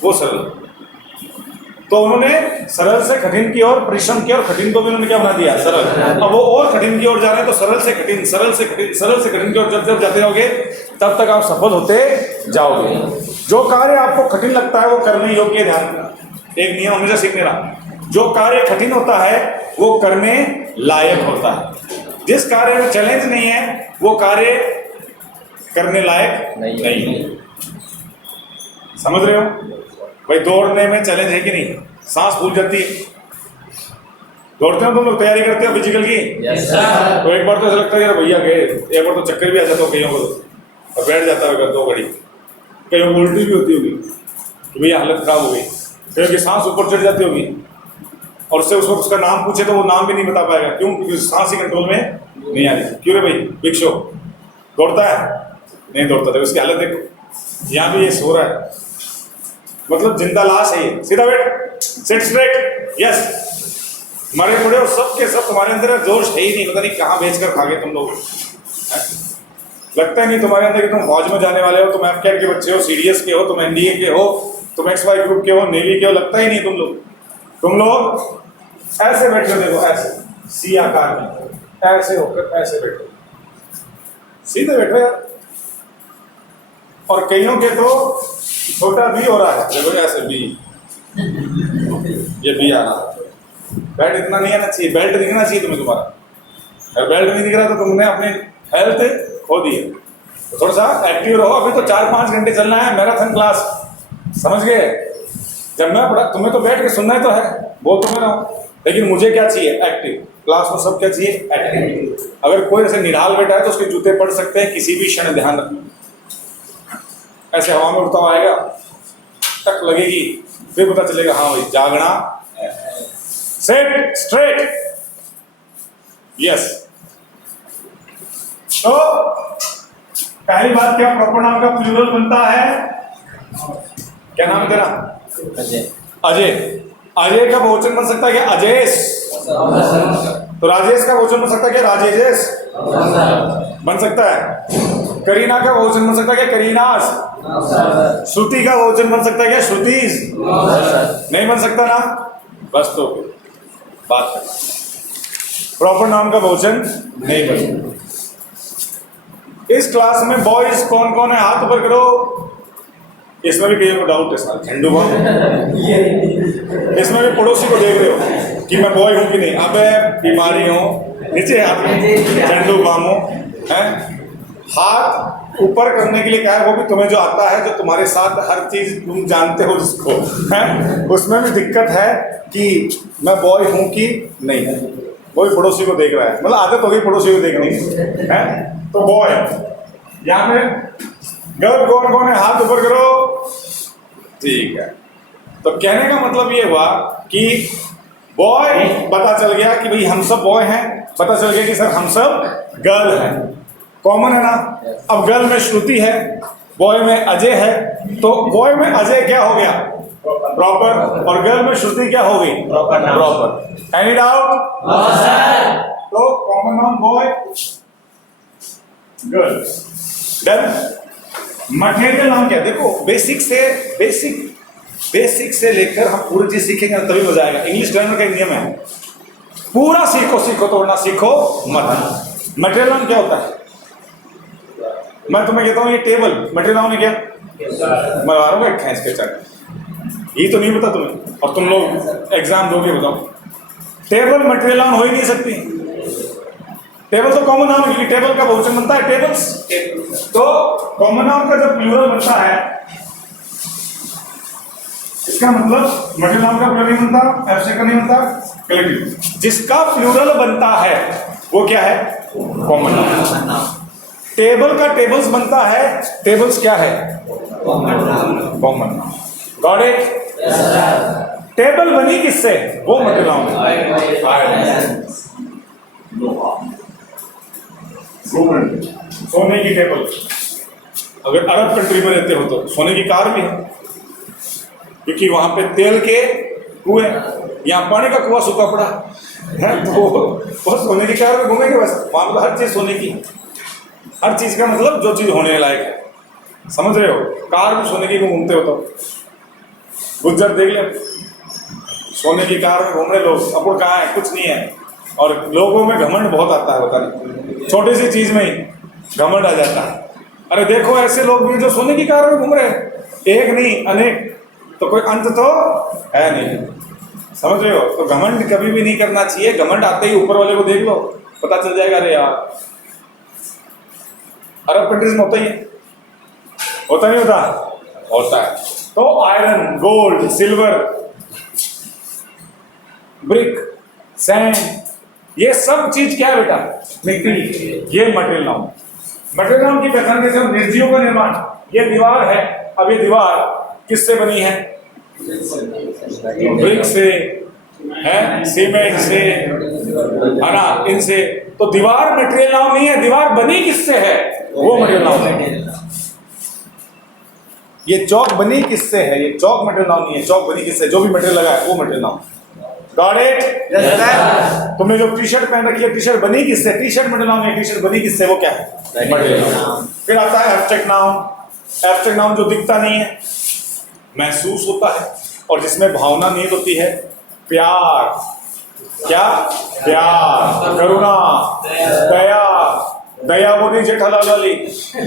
वो सरल। तो उन्होंने सरल से कठिन की ओर परिश्रम किया और कठिन को भी उन्होंने क्या बना दिया? सरल। अब वो और कठिन की ओर जा रहे हैं तो सरल से कठिन, सरल से कठिन, सरल से कठिन की ओर जब जब जाते रहोगे तब तक आप सफल होते जाओगे। जो कार्य आपको कठिन लगता है वो करने योग्य, ध्यान रखना, एक नियम हमेशा सीखने रहा, जो कार्य कठिन होता है वो करने लायक होता है। जिस कार्य में चैलेंज नहीं है वो कार्य करने लायक नहीं। समझ रहे हो भाई? दौड़ने में चैलेंज है कि नहीं? सांस फूल जाती है, दौड़ते हो तुम लोग, तैयारी करते हो फिजिकल की? Yes sir. तो एक बार तो ऐसा लगता है यार भैया गए, एक बार तो चक्कर भी आ जाता हो कईयों को, और बैठ जाता होगा 2 घड़ी, कईयों को उल्टी भी होती होगी कि भैया हालत खराब हो गई, कईयों की सांस ऊपर चढ़ जाती होगी, और उससे उसको उसका नाम पूछे तो वो नाम भी नहीं बता पाएगा। क्यों? क्योंकि सांस ही कंट्रोल में नहीं आ रही। क्यों रे भाई बिग शो दौड़ता है? नहीं दौड़ता। देखो उसकी हालत देखो, यहाँ भी ये सो रहा है, मतलब जिंदा लाश है ये। सीधा बैठ, सिट स्ट्रेट, यस। मरे पड़े और सब के सब तुम्हारे अंदर जोश है ही नहीं, पता नहीं कहाँ बेच कर खा गए तुम लोग। लगता ही नहीं तुम्हारे अंदर कि तुम फौज में जाने वाले हो, तुम एफकेएम के बच्चे हो, सीडीएस के हो, तुम एनडीए के हो, तुम XY ग्रुप के हो, नेवी के हो, लगता ही नहीं तुम लोग ऐसे बैठे हो। देखो ऐसे सी आकार में, ऐसे होकर ऐसे बैठो, सीधे बैठो यार। और कईयों के तो छोटा बी हो रहा है, देखो ऐसे बी, ये बी आ रहा है। बेल्ट इतना नहीं आना चाहिए, बेल्ट दिखना चाहिए तुम्हें तुम्हारा। अगर बेल्ट नहीं दिख रहा तो तुमने अपनी हेल्थ खो दी है। तो थोड़ा सा एक्टिव रहो। अभी तो 4-5 घंटे चलना है मैराथन क्लास, समझ गए? जब मैं पढ़ा, तुम्हें तो बैठ के सुनना ही तो है, बोल तो मैं रहा हूँ, लेकिन मुझे क्या चाहिए? एक्टिव। क्लास में सब क्या चाहिए? एक्टिव। अगर कोई ऐसे निराल बैठा है तो उसके जूते पड़ सकते हैं किसी भी क्षण, ध्यान रखना। ऐसे हवा में उड़ता हुआ आएगा, टक लगेगी, फिर पता चलेगा हाँ भाई जागना। Set straight, yes. तो पहली बात, क्या प्रॉपर नाम का प्लूरल बनता है? क्या नाम है तेरा? अजय। अजय। अजय का बहुवचन बन सकता है क्या? अजयेश। तो राजेश का बहुवचन बन सकता है क्या? राजेश बन सकता है। करीना का बहुवचन बन सकता है क्या? करीनास। श्रुति का बहुवचन बन सकता है क्या? श्रुतिस। नहीं बन सकता ना? बस तो बात कर, प्रॉपर नाम का बहुवचन नहीं बन सकता। इस क्लास में बॉयज कौन कौन है? हाथ ऊपर करो। इसमें भी कईयों को डाउट है सर, झंडू बाम। इसमें भी पड़ोसी को देख रहे हो कि मैं बॉय हूं कि नहीं। अबे बीमारी हो, नीचे हाथ में झंडू बाम हो है। हाथ ऊपर करने के लिए क्या है? वो भी तुम्हें जो आता है, जो तुम्हारे साथ हर चीज तुम जानते हो जिसको है, उसमें भी दिक्कत है कि मैं बॉय हूं कि नहीं। वो भी पड़ोसी को देख रहा है, मतलब आदत हो गई पड़ोसी को देखने की है। तो बॉय, यहाँ पे गर्ल कौन कौन है? हाथ ऊपर करो। ठीक है, तो कहने का मतलब ये हुआ कि बॉय पता चल गया कि भाई हम सब बॉय हैं, पता चल गया कि सर हम सब गर्ल हैं, कॉमन है ना। अब गर्ल में श्रुति है, बॉय में अजय है, तो बॉय में अजय क्या हो गया? प्रॉपर। और गर्ल में श्रुति क्या हो गई? प्रॉपर। Any doubt? तो common noun boy, girl, done. Material noun क्या? देखो बेसिक से लेकर हम पूरी चीज सीखेंगे तभी मजा आएगा। इंग्लिश ग्रामर का नियम है, पूरा सीखो तोड़ना सीखो मत। मटेरियल नाउन क्या होता है? मैं तुम्हें कहता हूं ये टेबल मटेरियल नाउन है क्या? मैं आ रहा हूँ खींच के चल, ये तो नहीं पता तुम्हें, और तुम लोग एग्जाम दोगे, बताओ टेबल मटेरियल नाउन हो ही नहीं सकती। टेबल तो कॉमन नाउन, क्योंकि टेबल का बहुवचन बनता है टेबल्स। तो कॉमन नाउन का जब प्लूरल बनता है, इसका मतलब मटेरियल नाउन का प्लूरल नहीं बनता, एब्स्ट्रैक्ट का नहीं बनता, कलेक्टिव। जिसका प्लूरल बनता है वो क्या है? Common noun. टेबल का टेबल्स बनता है, टेबल्स क्या है? Common noun. Got it? Table बनी किससे? वो मटेरियल नाउन है। सोने की टेबल, अगर अरब कंट्री में रहते हो तो सोने की कार भी है, क्योंकि वहां पे तेल के कुएं, यहाँ पानी का कुआं सूखा पड़ा है, तो वो सोने की कार में घूमेंगे। बस वहां पर हर चीज सोने की, हर चीज का मतलब जो चीज होने लायक है, समझ रहे हो? कार भी सोने की घूमते हो तो गुज्जर देख ले, सोने की कार में घूम रहे लोग, अपन कहाँ है? कुछ नहीं है। और लोगों में घमंड बहुत आता है, होता नहीं, छोटी सी चीज में ही घमंड आ जाता है। अरे देखो ऐसे लोग भी जो सोने की कार में घूम रहे हैं, एक नहीं अनेक, तो कोई अंत तो है नहीं, समझ रहे हो? तो घमंड कभी भी नहीं करना चाहिए। घमंड आते ही ऊपर वाले को देख लो, पता चल जाएगा अरे यार। अरब कंट्रीज में होता ही है, होता नहीं होता? होता है। तो iron, gold, silver, brick, sand, ये सब चीज क्या है बेटा? मिट्टी। ये मटेरियल नाउन। मटेरियल नाउन की पहचान कैसे? निर्जीव का निर्माण। ये दीवार है, अब ये दीवार किससे बनी है? ब्रिक से, है, सीमेंट से, है ना, इनसे। तो दीवार मटेरियल नाउन नहीं है, दीवार बनी किससे है वो मटेरियल नाउन है। ये चौक बनी किससे है, ये चौक मटेरियल नाउन नहीं है, चौक बनी किससे, जो भी मटेरियल लगा है वो मटेरियल नाउन। Got it? तुमने जो टी शर्ट पहन रखी है, टी शर्ट बनी किससे, टी शर्ट मटेरियल नाउन है, टी शर्ट बनी किससे वो क्या है, मटेरियल नाउन। फिर आता है एब्स्ट्रैक्ट नाउन। एब्स्ट्रैक्ट नाउन जो दिखता नहीं है, महसूस होता है और जिसमें भावना नहीं होती है। प्यार, क्या, प्यार, करुणा, दया, दया बोली जेठालाल वाली,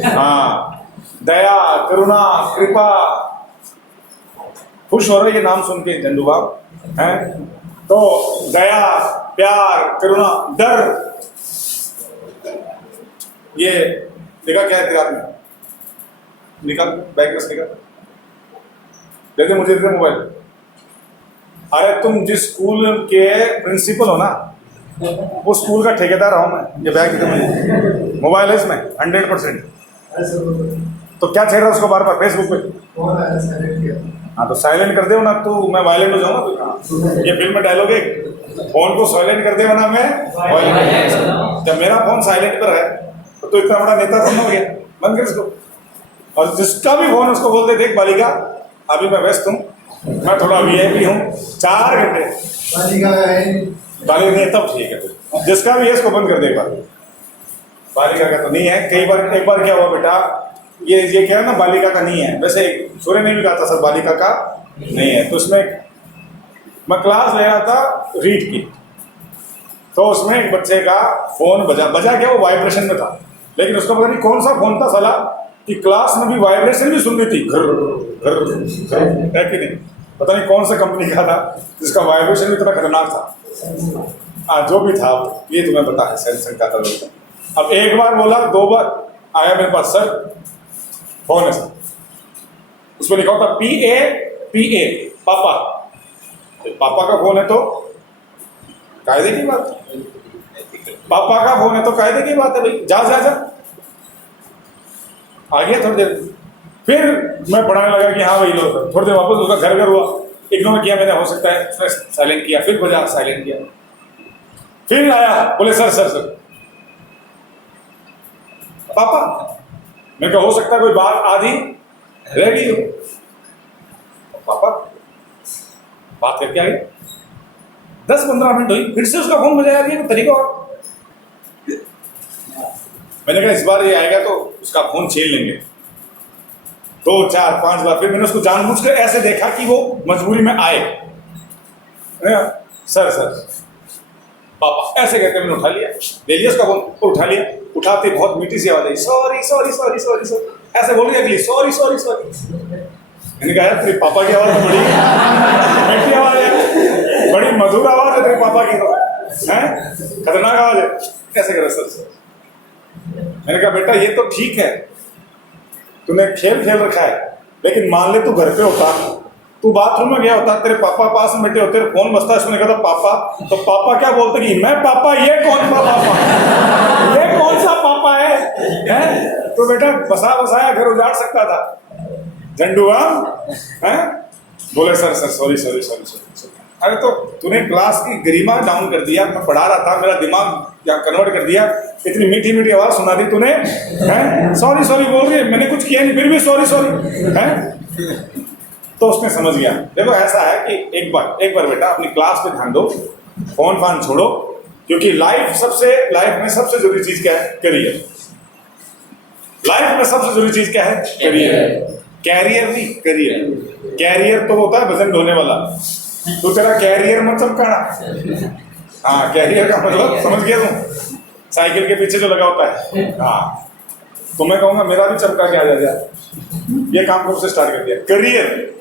हाँ, दया, करुणा, कृपा। खुश हो रहे ये नाम सुन के झंडू बाब हैं। तो दया, प्यार, करुणा, डर, ये देखा क्या है तेरा में, निकाल बैग में से निकाल, दे दे मुझे, दे दे मोबाइल। अरे तुम जिस स्कूल के प्रिंसिपल हो ना, वो स्कूल का ठेकेदार हूं मैं। ये बैग दे मुझे, मोबाइल है इसमें 100%। तो क्या चाहिए था उसको बार बार फेसबुक पे? हाँ तो साइलेंट कर दे ना, तू मैं वायलेंट हो जाऊंगा। ये फिल्म में डायलॉग है, फोन को साइलेंट कर दे वरना मैं वायलेंट। जब मेरा फोन साइलेंट पर है तो इतना बड़ा नेता थोड़ा हो गया, बंद कर इसको। और जिसका भी फोन उसको बोल दे, देख बालिका अभी मैं व्यस्त हूँ, मैं थोड़ा वीआईपी हूँ, 4 घंटे बालिका नहीं, तब ठीक है। तो जिसका भी है इसको बंद कर दे एक बार। बालिका का तो नहीं है। कई बार, एक बार क्या हुआ बेटा, ये क्या है ना, बालिका का नहीं है। वैसे सूर्य ने भी कहा था सर बालिका का नहीं है। तो उसमें मैं क्लास ले रहा था रीड की, तो उसमें एक बच्चे का फोन बजा क्या, वो वाइब्रेशन में था, लेकिन उसका पता नहीं कौन सा फोन था साला कि क्लास में भी वाइब्रेशन भी सुन रही थी, घर घर है कि नहीं, पता नहीं कौन सा कंपनी का था जिसका वाइब्रेशन भी इतना खतरनाक था। हाँ जो भी था ये तुम्हें पता है, सैमसंग का था। अब एक बार बोला, 2 बार आया मेरे पास, सर फोन है सर, उसमें लिखा होता PA पापा। पापा का फोन है तो कायदे की बात, पापा का फोन है तो कायदे की बात है भाई, जा जा जा। आ गया थोड़ी देर, फिर मैं पढ़ाने लगा कि हाँ भाई लो, थोड़ी देर वापस उसका घर हुआ, इग्नोर किया मैंने, हो सकता है उसने साइलेंट किया, फिर बजा साइलेंट किया, फिर आया बोले सर सर सर पापा। मैं कहा हो सकता है कोई बात आधी रह गई हो। पापा बात करके आई, 10-15 मिनट हुई, फिर से उसका फोन बजाया दिया तरीका और। मैंने कहा इस बार ये आएगा तो उसका फोन छीन लेंगे। 2-4-5 बार फिर मैंने उसको जानबूझकर ऐसे देखा कि वो मजबूरी में आए। सर सर पापा ऐसे कहते मैंने उठा लिया, ले लिया उसका फोन, तो उठा लिया। उठाते बहुत मीठी सी आवाज आई, sorry sorry sorry sorry sorry, ऐसे बोल रही अगली, सॉरी सॉरी सॉरी। मैंने कहा यार तेरे पापा की आवाज तो बड़ी मीठी आवाज है, बड़ी मधुर आवाज है तेरे पापा की, तो है खतरनाक आवाज है, कैसे करे सर सर। मैंने कहा बेटा ये तो ठीक है, तूने खेल खेल रखा है, लेकिन मान ले तू घर पे होता, तू बाथरूम में गया होता, तेरे पापा पास में बैठे होते, फोन बजता है, उसने कहा था पापा, तो पापा क्या बोलते कि मैं पापा, ये कौन सा पापा, ये कौन सा पापा है? तो बेटा बसा बसाया घर उजाड़ सकता था। झंडू हैं बोले sir sir sorry sorry sorry sorry. अरे तो तूने क्लास की गरिमा डाउन कर दिया, मैं पढ़ा रहा था, मेरा दिमाग यहाँ कन्वर्ट कर दिया, इतनी मीठी मीठी आवाज सुना दी तूने, हैं सॉरी सॉरी बोल रही है, मैंने कुछ किया नहीं फिर भी सॉरी सॉरी, हैं। तो उसने समझ गया। देखो ऐसा है कि एक बार बेटा अपनी क्लास पे ध्यान दो, फोन फान छोड़ो, क्योंकि लाइफ में सबसे जरूरी चीज क्या है? करियर। लाइफ में सबसे जरूरी चीज क्या है? करियर। कैरियर नहीं, करियर। कैरियर तो होता है वजन ढोने वाला, तो तेरा कैरियर मत चमकाना। हाँ कैरियर का मतलब समझ गया तुम, साइकिल के पीछे जो लगा होता है। हाँ तो मैं कहूंगा मेरा भी चमका के आ जाएगा, ये काम कब से स्टार्ट कर दिया। करियर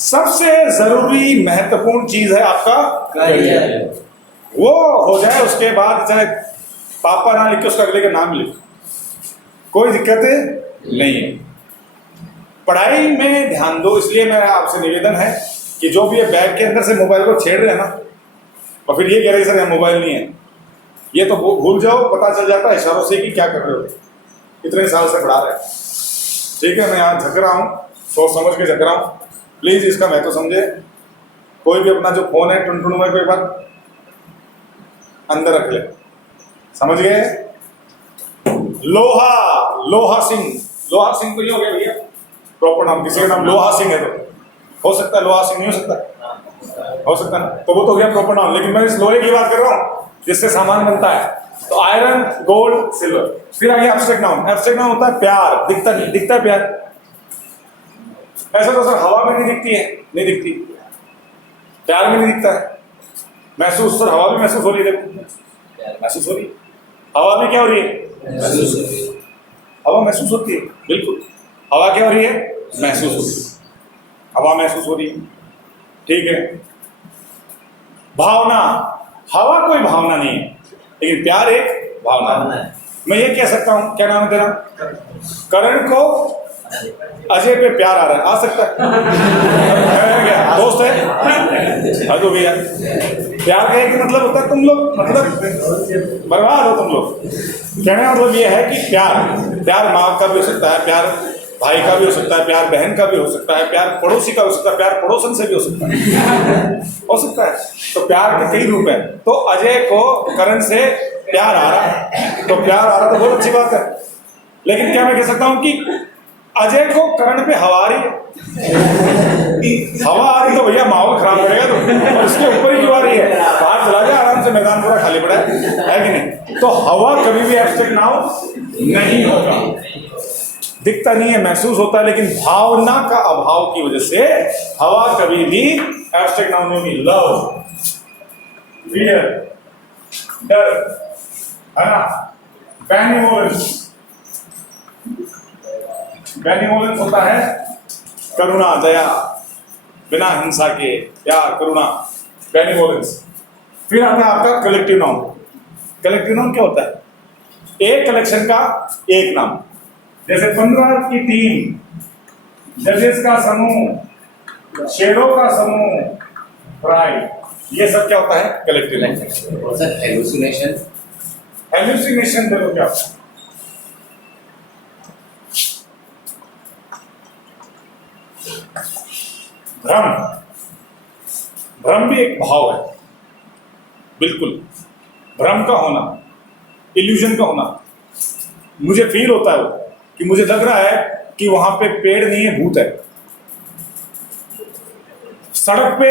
सबसे जरूरी महत्वपूर्ण चीज है आपका करियर। वो हो जाए उसके बाद चाहे पापा ना लिख के उसका अगले का नाम लिख, कोई दिक्कत नहीं है। पढ़ाई में ध्यान दो, इसलिए मेरा आपसे निवेदन है कि जो भी ये बैग के अंदर से मोबाइल को छेड़ रहे हैं ना, और फिर ये कह रहे सर मोबाइल नहीं है, ये तो भूल जाओ, पता चल जाता है इशारों से कि क्या कर रहे हो, इतने साल से पढ़ा रहे। ठीक है मैं यहाँ झक रहा हूँ, सोच समझ के झक रहा हूँ, प्लीज इसका मैं तो समझे। कोई भी अपना जो फोन है टुनटुन में को एक बार अंदर रख ले। समझ गए? लोहा, लोहा सिंह, लोहा सिंह तो ये हो गया भैया प्रॉपर नाम। किसी का नाम लोहा सिंह है तो हो सकता है, लोहा सिंह नहीं हो सकता? हो सकता है ना, तो वो तो हो गया प्रॉपर नाम। लेकिन मैं इस लोहे की बात कर रहा हूँ जिससे सामान बनता है, तो आयरन, गोल्ड, सिल्वर। फिर आगे एब्स्ट्रैक्ट नाउन। एब्स्ट्रैक्ट नाउन होता है प्यार, दिखता नहीं, दिखता है प्यार। ऐसा तो सर हवा में नहीं दिखती है, नहीं दिखती, प्यार में नहीं दिखता है। महसूस सर, हवा भी महसूस हो रही है, देखो महसूस हो रही है। हवा में क्या हो रही है? हवा महसूस होती है, बिल्कुल। हवा क्या हो रही है? महसूस होती है, हवा महसूस हो रही है, ठीक है। भावना, हवा कोई भावना नहीं है, लेकिन प्यार एक भावना है। मैं ये कह सकता हूं, क्या नाम है तेरा? करण को अजय पे प्यार आ रहा है, आ सकता है क्या? दोस्त है? हाँ तो भैया प्यार का एक मतलब होता है तुम लोग मतलब बर्बाद हो तुम लोग। कहने का मतलब ये है कि प्यार माँ का भी हो सकता है, प्यार भाई का भी हो सकता है, प्यार बहन का भी हो सकता है, प्यार पड़ोसी का हो सकता है, प्यार पड़ोसन से भी हो सकता है। तो प्यार के कई रूप हैं। तो अजय को करण से प्यार आ रहा है, तो प्यार आ रहा तो बहुत अच्छी बात है। लेकिन क्या मैं कह सकता हूं कि अजय को करण पे हवा आ रही है? हवा आ रही तो भैया माहौल खराब करेगा तो, और इसके ऊपर ही क्यों आ रही है? बाहर चला गया, आराम से मैदान पूरा खाली पड़ा है कि नहीं? तो हवा कभी भी एब्स्ट्रैक्ट नाउन नहीं होगा, दिखता नहीं है, महसूस होता है, लेकिन भावना का अभाव की वजह से हवा कभी भी एब्स्ट्रैक्ट नाउन नहीं होगी। लव, फियर, डर, है ना, बेनिवोलेंस। बेनिवोलेंस होता है करुणा, दया, बिना हिंसा के प्यार, करुणा, बेनिवोलेंस। फिर आता है आपका कलेक्टिव नाउन। कलेक्टिव नाउन क्या होता है? एक कलेक्शन का एक नाम। जैसे 15 की टीम, जजेस का समूह, शेरों का समूह, प्राइड, ये सब क्या होता है? Collective noun. Sir hallucination, hallucination देखो क्या, भ्रम, भ्रम भी एक भाव है, बिल्कुल। भ्रम का होना, इल्यूजन का होना। मुझे फील होता है वो कि मुझे लग रहा है कि वहां पे पेड़ नहीं है, भूत है। सड़क पे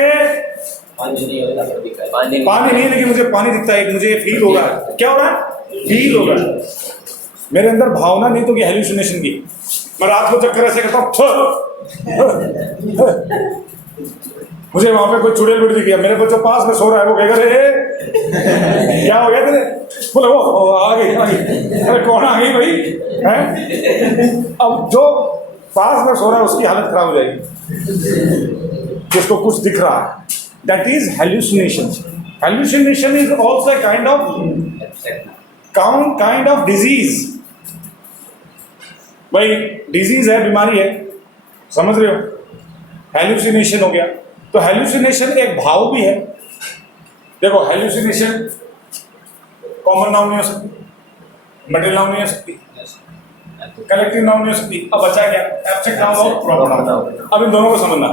पानी नहीं होगा, पानी नहीं है, लेकिन मुझे पानी दिखता है, मुझे फील हो रहा है। क्या हो रहा है? फील हो रहा है। मेरे अंदर भावना नहीं तो कि हेलुसिनेशन की। मैं रात को चक्कर ऐसे करता हूँ, मुझे वहां पे कोई चुड़ैल बिड़ दिख गया, मेरे बच्चों पास में सो रहा है, वो कहेगा रे क्या हो गया तेरे? बोले वो आ गई। अरे कौन आ गई भाई? हैं? अब जो पास में सो रहा है उसकी हालत खराब हो जाएगी, जिसको कुछ दिख रहा है। That is hallucination. Hallucination is also a kind of disease. भाई डिजीज है, बीमारी है, समझ रहे हो? हेलुसिनेशन हो गया। तो हेलुसिनेशन एक भाव भी है। देखो हेलुसिनेशन कॉमन नाउन नहीं हो सकती, मटेरियल नाउन नहीं हो सकती, कलेक्टिव नाउन नहीं हो सकती। अब बचा क्या? एब्स्ट्रैक्ट नाउन और प्रॉपर नाउन। अब इन दोनों को समझना।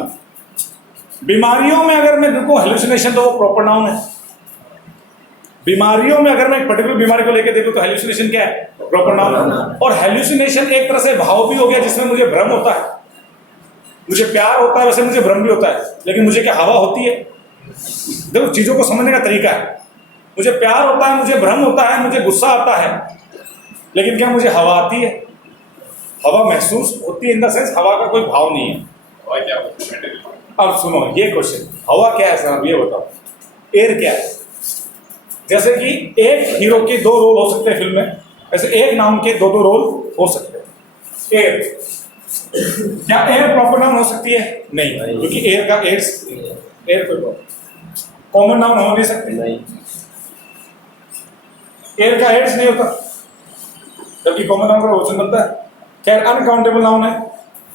बीमारियों में अगर मैं देखो हेलुसिनेशन तो वो प्रॉपर नाउन है। बीमारियों में अगर मैं एक पर्टिकुलर बीमारी को लेकर देखूं तो हेलुसिनेशन क्या है? Proper noun. और हेलुसिनेशन एक तरह से भाव भी हो गया जिसमें मुझे भ्रम होता है। मुझे प्यार होता है, वैसे मुझे भ्रम भी होता है। लेकिन मुझे क्या हवा होती है? देखो चीजों को समझने का तरीका है। मुझे प्यार होता है, मुझे भ्रम होता है, मुझे गुस्सा आता है, लेकिन क्या मुझे हवा आती है? हवा महसूस होती है, इन द सेंस हवा का कोई भाव नहीं है। हवा क्या होती है? अब सुनो ये क्वेश्चन, हवा क्या है साहब ये बताओ। एयर क्या है? जैसे कि एक हीरो के दो रोल हो सकते हैं फिल्म में, ऐसे एक नाम के दो रोल हो सकते हैं। एयर, क्या एयर प्रॉपर नाउन हो सकती है? नहीं, क्योंकि एयर का एयर कोई कॉमन नाउन हो नहीं सकती। एयर का एड्स नहीं होता, जबकि कॉमन नाउन का क्वेश्चन बनता है। खैर अनकाउंटेबल नाउन है,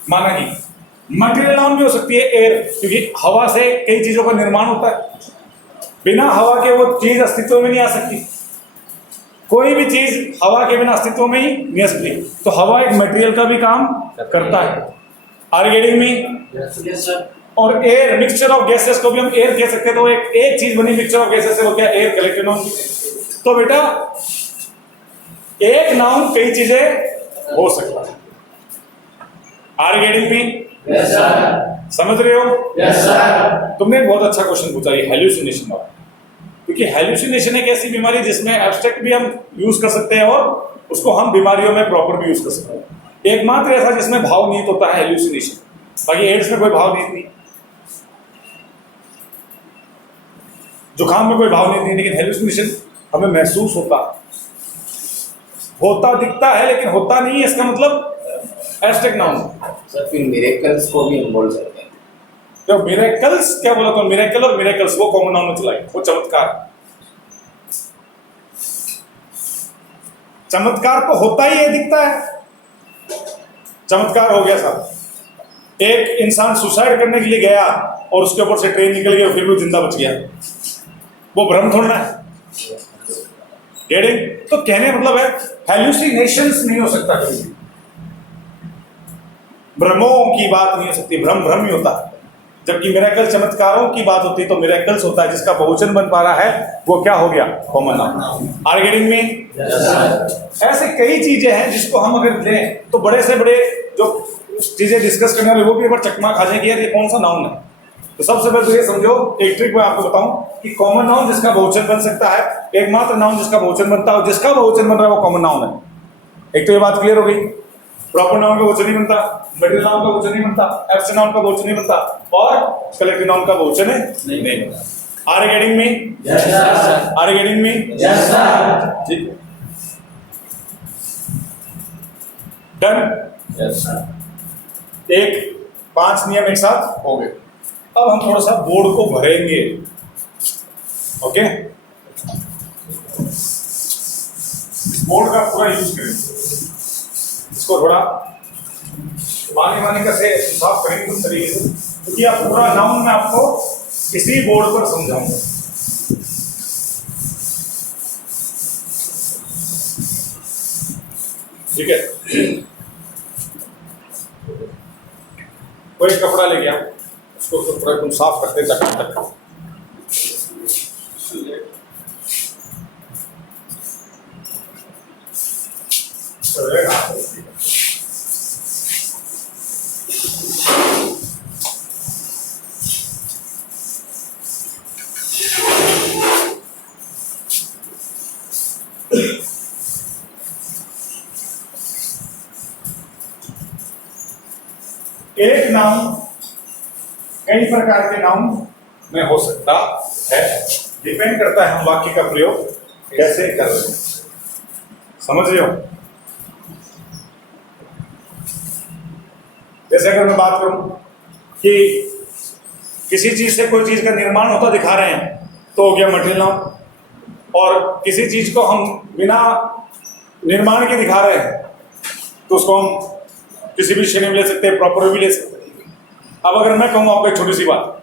माना कि मटेरियल नाउन भी हो सकती है एयर, क्योंकि हवा से कई चीजों का निर्माण होता है। बिना हवा के वो चीज अस्तित्व में नहीं आ सकती। कोई भी चीज हवा के बिना अस्तित्व में ही नहीं आ सकती। तो हवा एक मटेरियल का भी काम करता है। Are you getting me? Yes sir. और एयर, मिक्सचर ऑफ गैसेस को भी हम एयर कह सकते हैं। तो एक चीज बनी मिक्सचर ऑफ गैसेस से, वो क्या? Air, collective noun. तो बेटा एक नाउन कई चीजें हो सकता है। Are getting me? Yes sir. समझ रहे हो? Yes sir. तुमने एक बहुत अच्छा क्वेश्चन पूछा, ये हेल्यूसिनेशन वाला। क्योंकि हेल्यूसिनेशन एक ऐसी बीमारी जिसमें एब्स्ट्रैक्ट भी हम यूज कर सकते हैं और उसको हम बीमारियों में प्रॉपर भी यूज कर सकते हैं। एकमात्र ऐसा जिसमें भाव नीत होता है हेल्यूसिनेशन, बाकी एड्स में कोई भाव नीत नहीं, जुकाम में कोई भाव नीत नहीं, लेकिन हेल्यूसिनेशन हमें महसूस होता दिखता है लेकिन होता नहीं है। इसका मतलब एब्स्ट्रैक्ट नाउन। सर फिर मिरेकल्स को भी हम बोल सकते हैं। जो मिरेकल्स क्या बोला? तो मिरेकल और मिरेकल्स वो कॉमन नाउन में चलाए, वो चमत्कार। चमत्कार तो होता ही है, दिखता है। चमत्कार हो गया साहब, एक इंसान सुसाइड करने के लिए गया और उसके ऊपर से ट्रेन निकल गई और फिर भी जिंदा बच गया, वो भ्रम थोड़ा है। तो कहने मतलब है हेल्यूसिनेशंस नहीं हो सकता कभी भी, भ्रमों की बात नहीं हो सकती, भ्रम ही होता है। जबकि मिरेकल चमत्कारों की बात होती है तो मिरेकल्स होता है, जिसका बहुवचन बन पा रहा है वो क्या हो गया? Common noun. आर गेटिंग में? ऐसे कई चीजें हैं जिसको हम अगर लें तो बड़े से बड़े जो चीजें डिस्कस करने वाले वो भी एक बार चकमा खा जाएंगे, यार ये कौन सा नाउन है। तो सबसे पहले तो ये समझो, एक ट्रिक मैं आपको बताऊं कि कॉमन नाउन जिसका बहुवचन बन सकता है, एकमात्र नाउन जिसका बहुवचन बनता है, जिसका बहुवचन बन रहा है वो कॉमन नाउन है। एक तो ये बात क्लियर हो गई। प्रॉपर नाउन का बहुवचन नहीं बनता, मटेरियल नाउन का बहुवचन नहीं बनता, एब्स्ट्रैक्ट नाउन का बहुवचन नहीं बनता और कलेक्टिव नाउन का बहुवचन नहीं बनता। Are getting me? Yes sir. Are getting me? Yes sir. ठीक है, डन। Yes sir. एक 5 नियम एक साथ हो गए। अब हम थोड़ा सा बोर्ड को भरेंगे। ओके, बोर्ड का पूरा यूज करेंगे, इसको थोड़ा माने का से साफ करेंगे उस तरीके से, क्योंकि आप पूरा नाउन में आपको इसी बोर्ड पर समझाऊंगा। ठीक है, कोई कपड़ा ले गया, उसको तो पूरा एकदम साफ करते तक एक नाउन कई प्रकार के नाउन में हो सकता है, डिपेंड करता है हम वाक्य का प्रयोग कैसे कर रहे हैं। समझ रहे हो? जैसे अगर मैं बात करूं कि किसी चीज से कोई चीज का निर्माण होता दिखा रहे हैं तो हो गया मटेरियल नाउन, और किसी चीज को हम बिना निर्माण के दिखा रहे हैं तो उसको हम किसी भी श्रेणी में ले सकते हैं, प्रॉपर भी ले सकते हैं। अब अगर मैं कहूँ आपको एक छोटी सी बात,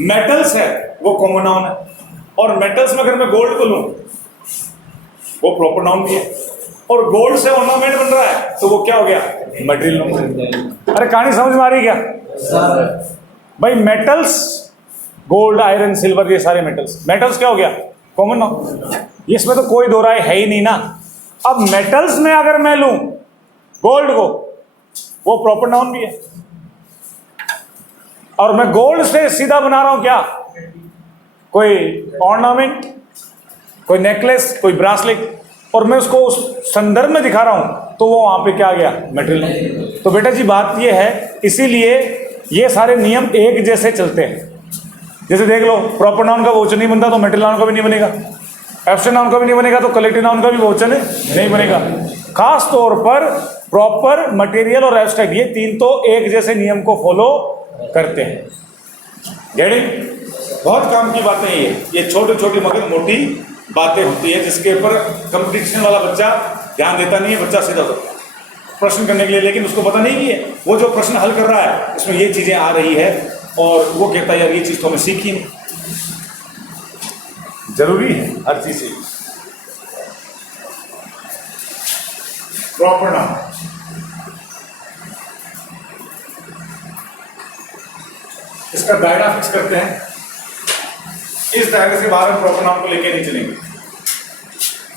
मेटल्स है वो कॉमन नाउन है, और मेटल्स में अगर मैं गोल्ड को लूं वो प्रॉपर नाउन भी है, और गोल्ड से ऑर्नामेंट बन रहा है तो वो क्या हो गया? Material noun. अरे कहानी समझ में आ रही क्या भाई? मेटल्स, गोल्ड, आयरन, सिल्वर, ये सारे मेटल्स क्या हो गया? Common noun. इसमें तो कोई दो राय है ही नहीं ना। अब मेटल्स में अगर मैं लूं गोल्ड को, वो प्रॉपर नाउन भी है, और मैं गोल्ड से सीधा बना रहा हूं क्या? कोई ऑर्नामेंट, कोई नेकलेस, कोई ब्रासलेट, और मैं उसको उस संदर्भ में दिखा रहा हूं तो वो वहां पे क्या आ गया? मटेरियल। तो बेटा जी बात ये है, इसीलिए ये सारे नियम एक जैसे चलते हैं। जैसे देख लो, प्रॉपर नाउन का बहुवचन नहीं बनता तो मटेरियल नाउन का भी नहीं बनेगा, एब्स्ट्रैक्ट नाउन का भी नहीं बनेगा तो कलेक्टिव नाउन का भी बहुवचन नहीं बनेगा। खास तौर पर प्रॉपर, मटेरियल और एब्स्ट्रैक्ट, ये तीन तो एक जैसे नियम को फॉलो करते हैं। गेटिंग? बहुत काम की बातें ये छोटी छोटी मगर मोटी बातें होती है, जिसके ऊपर कंपटीशन वाला बच्चा ध्यान देता नहीं है। बच्चा सीधा होता प्रश्न करने के लिए, लेकिन उसको पता नहीं कि वो जो प्रश्न हल कर रहा है उसमें ये चीजें आ रही है, और वो कहता है यार ये चीज तो हमें सीखी नहीं। जरूरी है हर चीज से। प्रॉपर नाउन, इसका इसका दायरा फिक्स करते हैं। इस दायरे से बाहर हम प्रॉपर नाउन को लेके नहीं चलेंगे।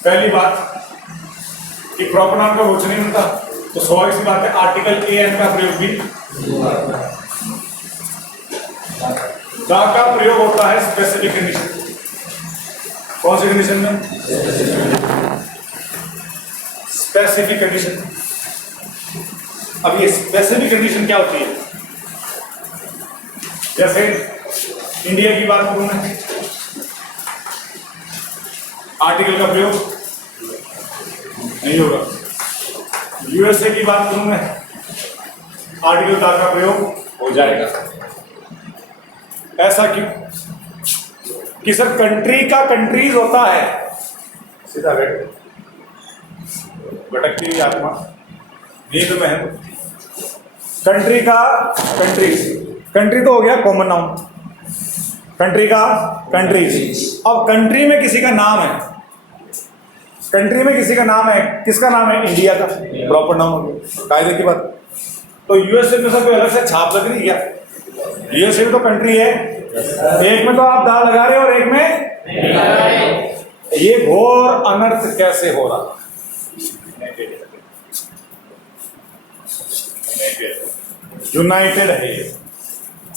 पहली बात कि प्रॉपर नाउन का वचन नहीं बनता, तो स्वाभाविक सी बात है आर्टिकल ए एन का प्रयोग भी दा का प्रयोग होता है स्पेसिफिक कंडीशन। कौन सी कंडीशन में? Specific condition. अब ये स्पेसिफिक कंडीशन क्या होती है? जैसे इंडिया की बात करूं मैं, आर्टिकल का प्रयोग नहीं होगा। यूएसए की बात करूं मैं, आर्टिकल का प्रयोग हो जाएगा। ऐसा क्यों? कि सर कंट्री का कंट्रीज होता है, सीधा भटकती हुई आत्मा नींद में है। कंट्री का कंट्रीज, कंट्री तो हो गया कॉमन नाउन, कंट्री का कंट्रीज। अब कंट्री में किसी का नाम है, कंट्री में किसी का नाम है, किसका नाम है? इंडिया का, प्रॉपर नाउन हो गया, कायदे की बात। तो यूएसए में सब अलग से छाप लग रही है? यूएसए में तो कंट्री है, एक में तो आप दा लगा रहे हो और एक में ये घोर अनर्थ कैसे हो रहा? यूनाइटेड है ये।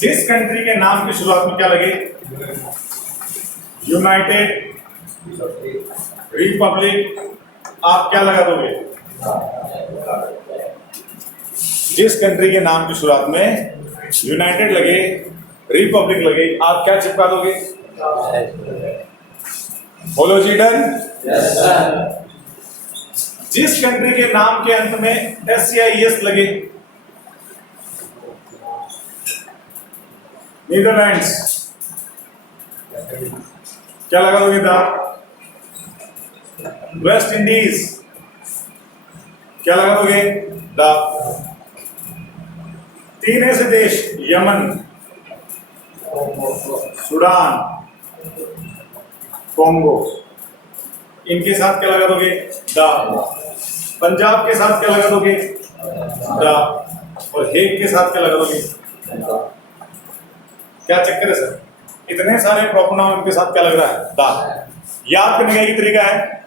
जिस कंट्री के नाम की शुरुआत में क्या लगे? यूनाइटेड रिपब्लिक, आप क्या लगा दोगे? जिस कंट्री के नाम की शुरुआत में यूनाइटेड लगे, रिपब्लिक लगे, आप क्या चिपका दोगे? बोलो जी, डन। जिस कंट्री के नाम के अंत में SCIS लगे, नीदरलैंड्स, क्या लगा दोगे? दा। वेस्ट इंडीज, क्या लगा दोगे? दा। तीन ऐसे देश, यमन, सूडान, कॉन्गो, इनके साथ क्या लगा दोगे? दा। पंजाब के साथ क्या लगा दोगे? दा। और हेग के साथ क्या लगा दोगे? क्या चक्कर है सर? इतने सारे प्रॉपर नाउन के साथ क्या लग रहा है? दा। याद करने का एक तरीका है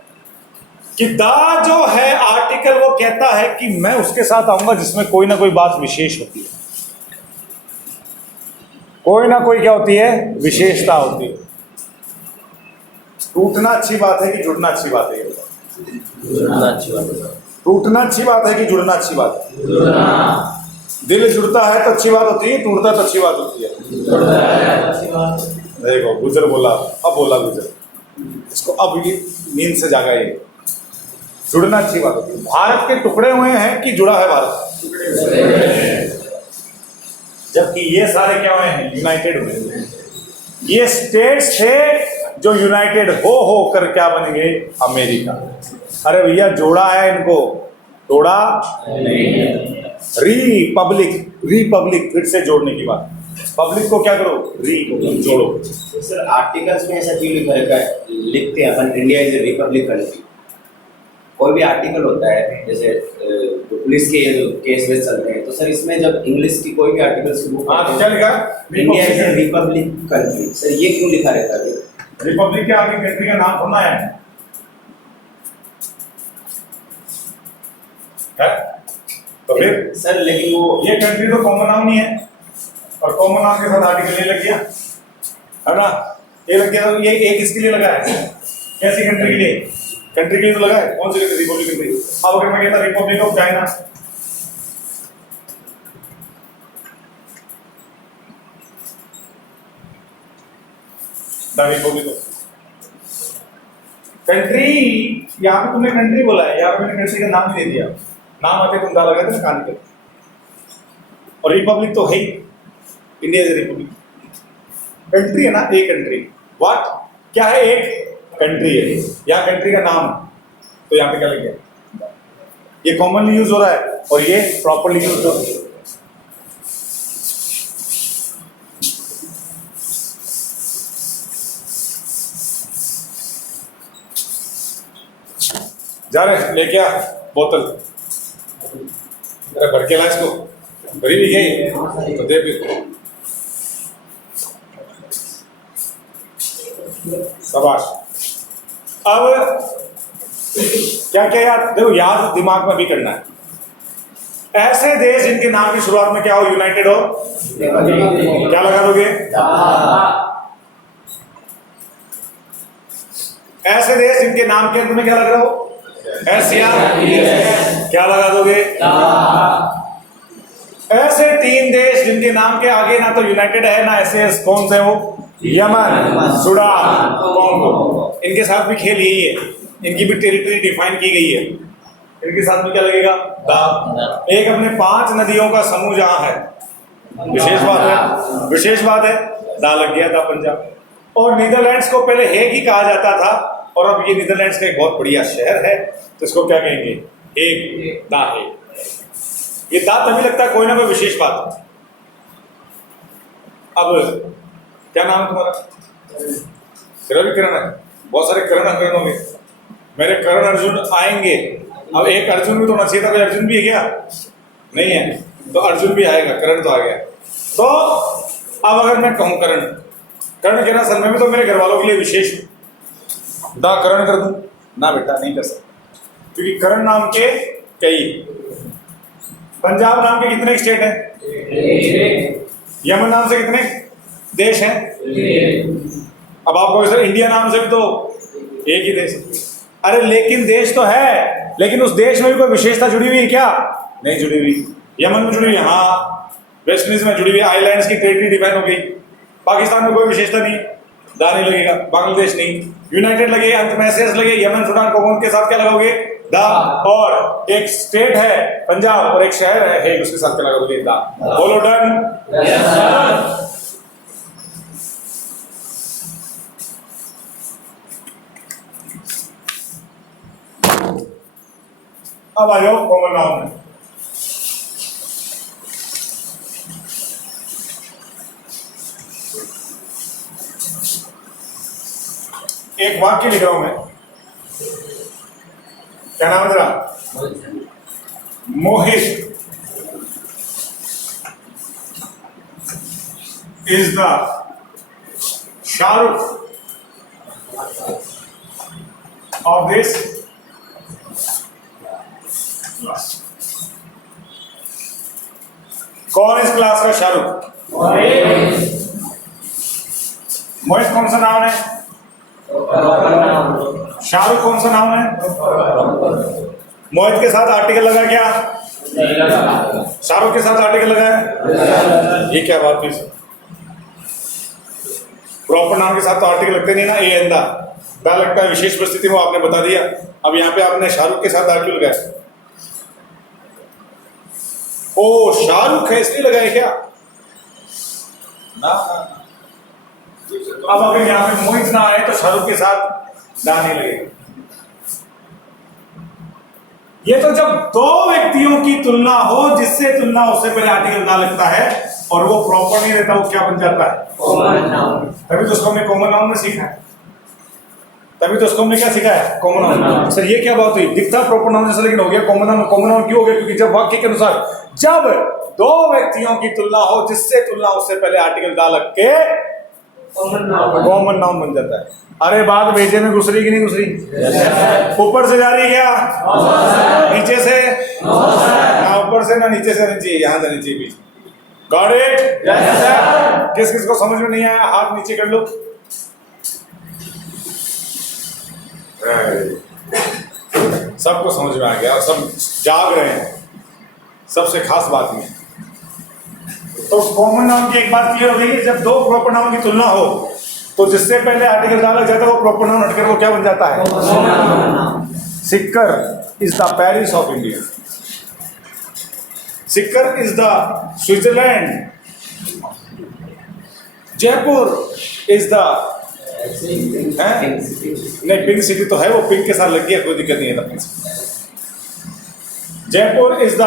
कि दा जो है आर्टिकल, वो कहता है कि मैं उसके साथ आऊंगा जिसमें कोई ना कोई बात विशेष होती है, कोई ना कोई क्या होती है? विशेषता होती है। टूटना अच्छी बात है कि जुड़ना अच्छी बात है? जुड़ना अच्छी बात है। टूटना अच्छी बात है कि जुड़ना अच्छी बात है? जुड़ना। दिल जुड़ता है तो अच्छी बात होती है, टूटता तो अच्छी बात होती है? देखो गुजर बोला, अब बोला गुजर, इसको अब ये नींद से जागा। ये जुड़ना अच्छी बात होती है। भारत के टुकड़े हुए हैं कि जुड़ा है भारत? जबकि ये सारे क्या हुए हैं? यूनाइटेड हुए हैं। ये स्टेट्स थे जो यूनाइटेड हो कर क्या बन गए? अमेरिका। अरे भैया जोड़ा है इनको, तोड़ा नहीं। रिपब्लिक, रिपब्लिक फिर से जोड़ने की बात। पब्लिक को क्या करो? जोड़ो। सर आर्टिकल्स में ऐसा क्यों लिखा रहता है? लिखते हैं अपन India is a republic country, कोई भी आर्टिकल होता है, जैसे जो पुलिस के जो केस वेस चल रहे हैं, तो सर इसमें जब इंग्लिश की कोई भी आर्टिकल्स की बुक तो क्या लिखा? India is a republic country, sir ये क्यों लिखा रहता है? रिपब्लिक के आगे कंट्री का नाम थोड़ा है? तो फिर सर लेकिन वो ये कंट्री तो कॉमन नाम नहीं है, और कॉमन नाम के साथ आर्टिकल ये लग गया है ना? ये लग गया, तो ये एक इसके लिए लगा है? कैसी कंट्री के लिए? कंट्री के लिए तो लगा है। कौन सी रिपब्लिक कंट्री? अब अगर मैं कहता Republic of China, Republic of country, यहाँ पे तुमने कंट्री बोला है, यहाँ पे मैंने कंट्री का नाम दे दिया, नाम आते तुम डाल लगाते ना कान पे। और रिपब्लिक तो है ही, इंडिया इज रिपब्लिक। कंट्री है ना, एक कंट्री। व्हाट क्या है? एक कंट्री है, यहाँ कंट्री का नाम, तो यहाँ पे क्या लग गया? ये कॉमनली यूज हो रहा है और ये प्रॉपरली यूज हो रहा है। जा रहे लेके आ बोतल, भर के ला इसको, भरी भी गई तो दे फिर। शाबाश। अब क्या क्या याद, देखो याद दिमाग में भी करना है। ऐसे देश जिनके नाम की शुरुआत में क्या हो, यूनाइटेड हो, क्या लगा दोगे? ऐसे देश जिनके नाम के अंत में क्या लग रहा हो, एशिया, क्या लगा दोगे? ऐसे 3 देश जिनके नाम के आगे ना तो यूनाइटेड है ना एसएस, कौन से हो? Yemen, Sudan, Congo. इनके साथ भी खेल यही है, इनकी भी टेरिटरी डिफाइन की गई है। इनके साथ में क्या लगेगा? दा। एक अपने 5 नदियों का समूह जहां है, विशेष बात है, विशेष बात है, दा लग गया था पंजाब। और नीदरलैंड्स को पहले हेग ही कहा जाता था, और अब ये नीदरलैंड्स का एक बहुत बढ़िया शहर है, तो इसको क्या कहेंगे? हेग, दा हेग। ये दा तभी लगता है कोई ना कोई विशेष बात। अब क्या नाम है तुम्हारा? तेरा भी करण है, बहुत सारे करण होंगे। मेरे करण अर्जुन आएंगे, अब एक अर्जुन भी तो होना चाहिए था, कोई अर्जुन भी है क्या? नहीं है, तो अर्जुन भी आएगा, करण तो आ गया। तो अब अगर मैं कहूं करण, करण कहना सर में भी तो मेरे घर वालों के लिए विशेष दा करण कर दूं ना? बेटा नहीं कर सकता, क्योंकि करण नाम के कई, पंजाब नाम के कितने स्टेट हैं? यमन नाम से कितने देश हैं? अब आपको सर इंडिया नाम से भी तो एक ही देश। अरे लेकिन देश तो है, लेकिन उस देश में भी कोई विशेषता जुड़ी हुई है क्या? नहीं जुड़ी हुई। यमन में जुड़ी हुई, हाँ। वेस्ट इंडीज में जुड़ी हुई, आइलैंड्स की टेरिटरी डिफाइन हो गई। पाकिस्तान में कोई विशेषता नहीं, दा नहीं लगेगा। बांग्लादेश नहीं, यूनाइटेड लगे, अंत में एसएस लगे, यमन, सूडान, कॉन्गो के साथ क्या लगाओगे? दा। और एक स्टेट है पंजाब और एक शहर है उसके साथ क्या लगाओगे? दा। बोलो डन। अब आ जाओ कॉमन नाउन में। एक वाक्य लिख रहा हूं मैं, क्या नाम है तेरा? Mohit is the Shahrukh of this class. कौन इस क्लास का शाहरुख? मोहित कौन सा नाम है? शाहरुख कौन सा नाम है? मोहित के साथ आर्टिकल लगा क्या? शाहरुख के साथ आर्टिकल लगा है? ये क्या बात हुई? प्रॉपर नाम के साथ तो आर्टिकल लगते नहीं ना, ए अंदा दा लगता है, विशेष परिस्थिति में आपने बता दिया। अब यहाँ पे आपने शाहरुख के साथ आर्टिकल लगाया। ओ शाहरुख है इसलिए लगाया क्या? ना, अब अगर यहाँ पे मोहित ना आए तो शाहरुख के साथ दा नहीं लगेगा। ये तो जब 2 व्यक्तियों की तुलना हो, जिससे तुलना उससे पहले आर्टिकल ना लगता है और वो प्रॉपर नहीं रहता, वो क्या बन जाता है? Common noun. तभी तो उसको हमने कॉमन नाउन में सीखा है, तभी तो उसको हमने क्या सीखा है? Common noun. सर ये क्या बात हुई? दिखता प्रॉपर नाउन जैसा लेकिन हो गया कॉमन नाउन। कॉमन नाउन क्यों हो गया? क्योंकि जब वाक्य के अनुसार जब 2 व्यक्तियों की तुलना हो, जिससे तुलना उससे पहले आर्टिकल दा लग के कॉमन नाउन बन जाता है। अरे बात भेजे में घुस रही कि नहीं घुस रही? ऊपर से जा रही क्या? नीचे से ना, ऊपर से ना नीचे से, नीचे यहां से नीचे बीच। Got it? किस किस को समझ में नहीं आया हाथ नीचे कर लो। सबको समझ में आ गया और सब जाग रहे हैं। सबसे खास बात में तो कॉमन नाउन की एक बात क्लियर हो गई, जब 2 प्रॉपर नाउन की तुलना हो तो जिससे पहले आर्टिकल डाला जाता है वो प्रॉपर नाउन हटकर वो क्या बन जाता है? Sikar is the Paris of India. Sikar is the Switzerland. Jaipur is the नहीं, पिंक सिटी तो है, वो पिंक के साथ लग गया, कोई दिक्कत नहीं है। Jaipur is the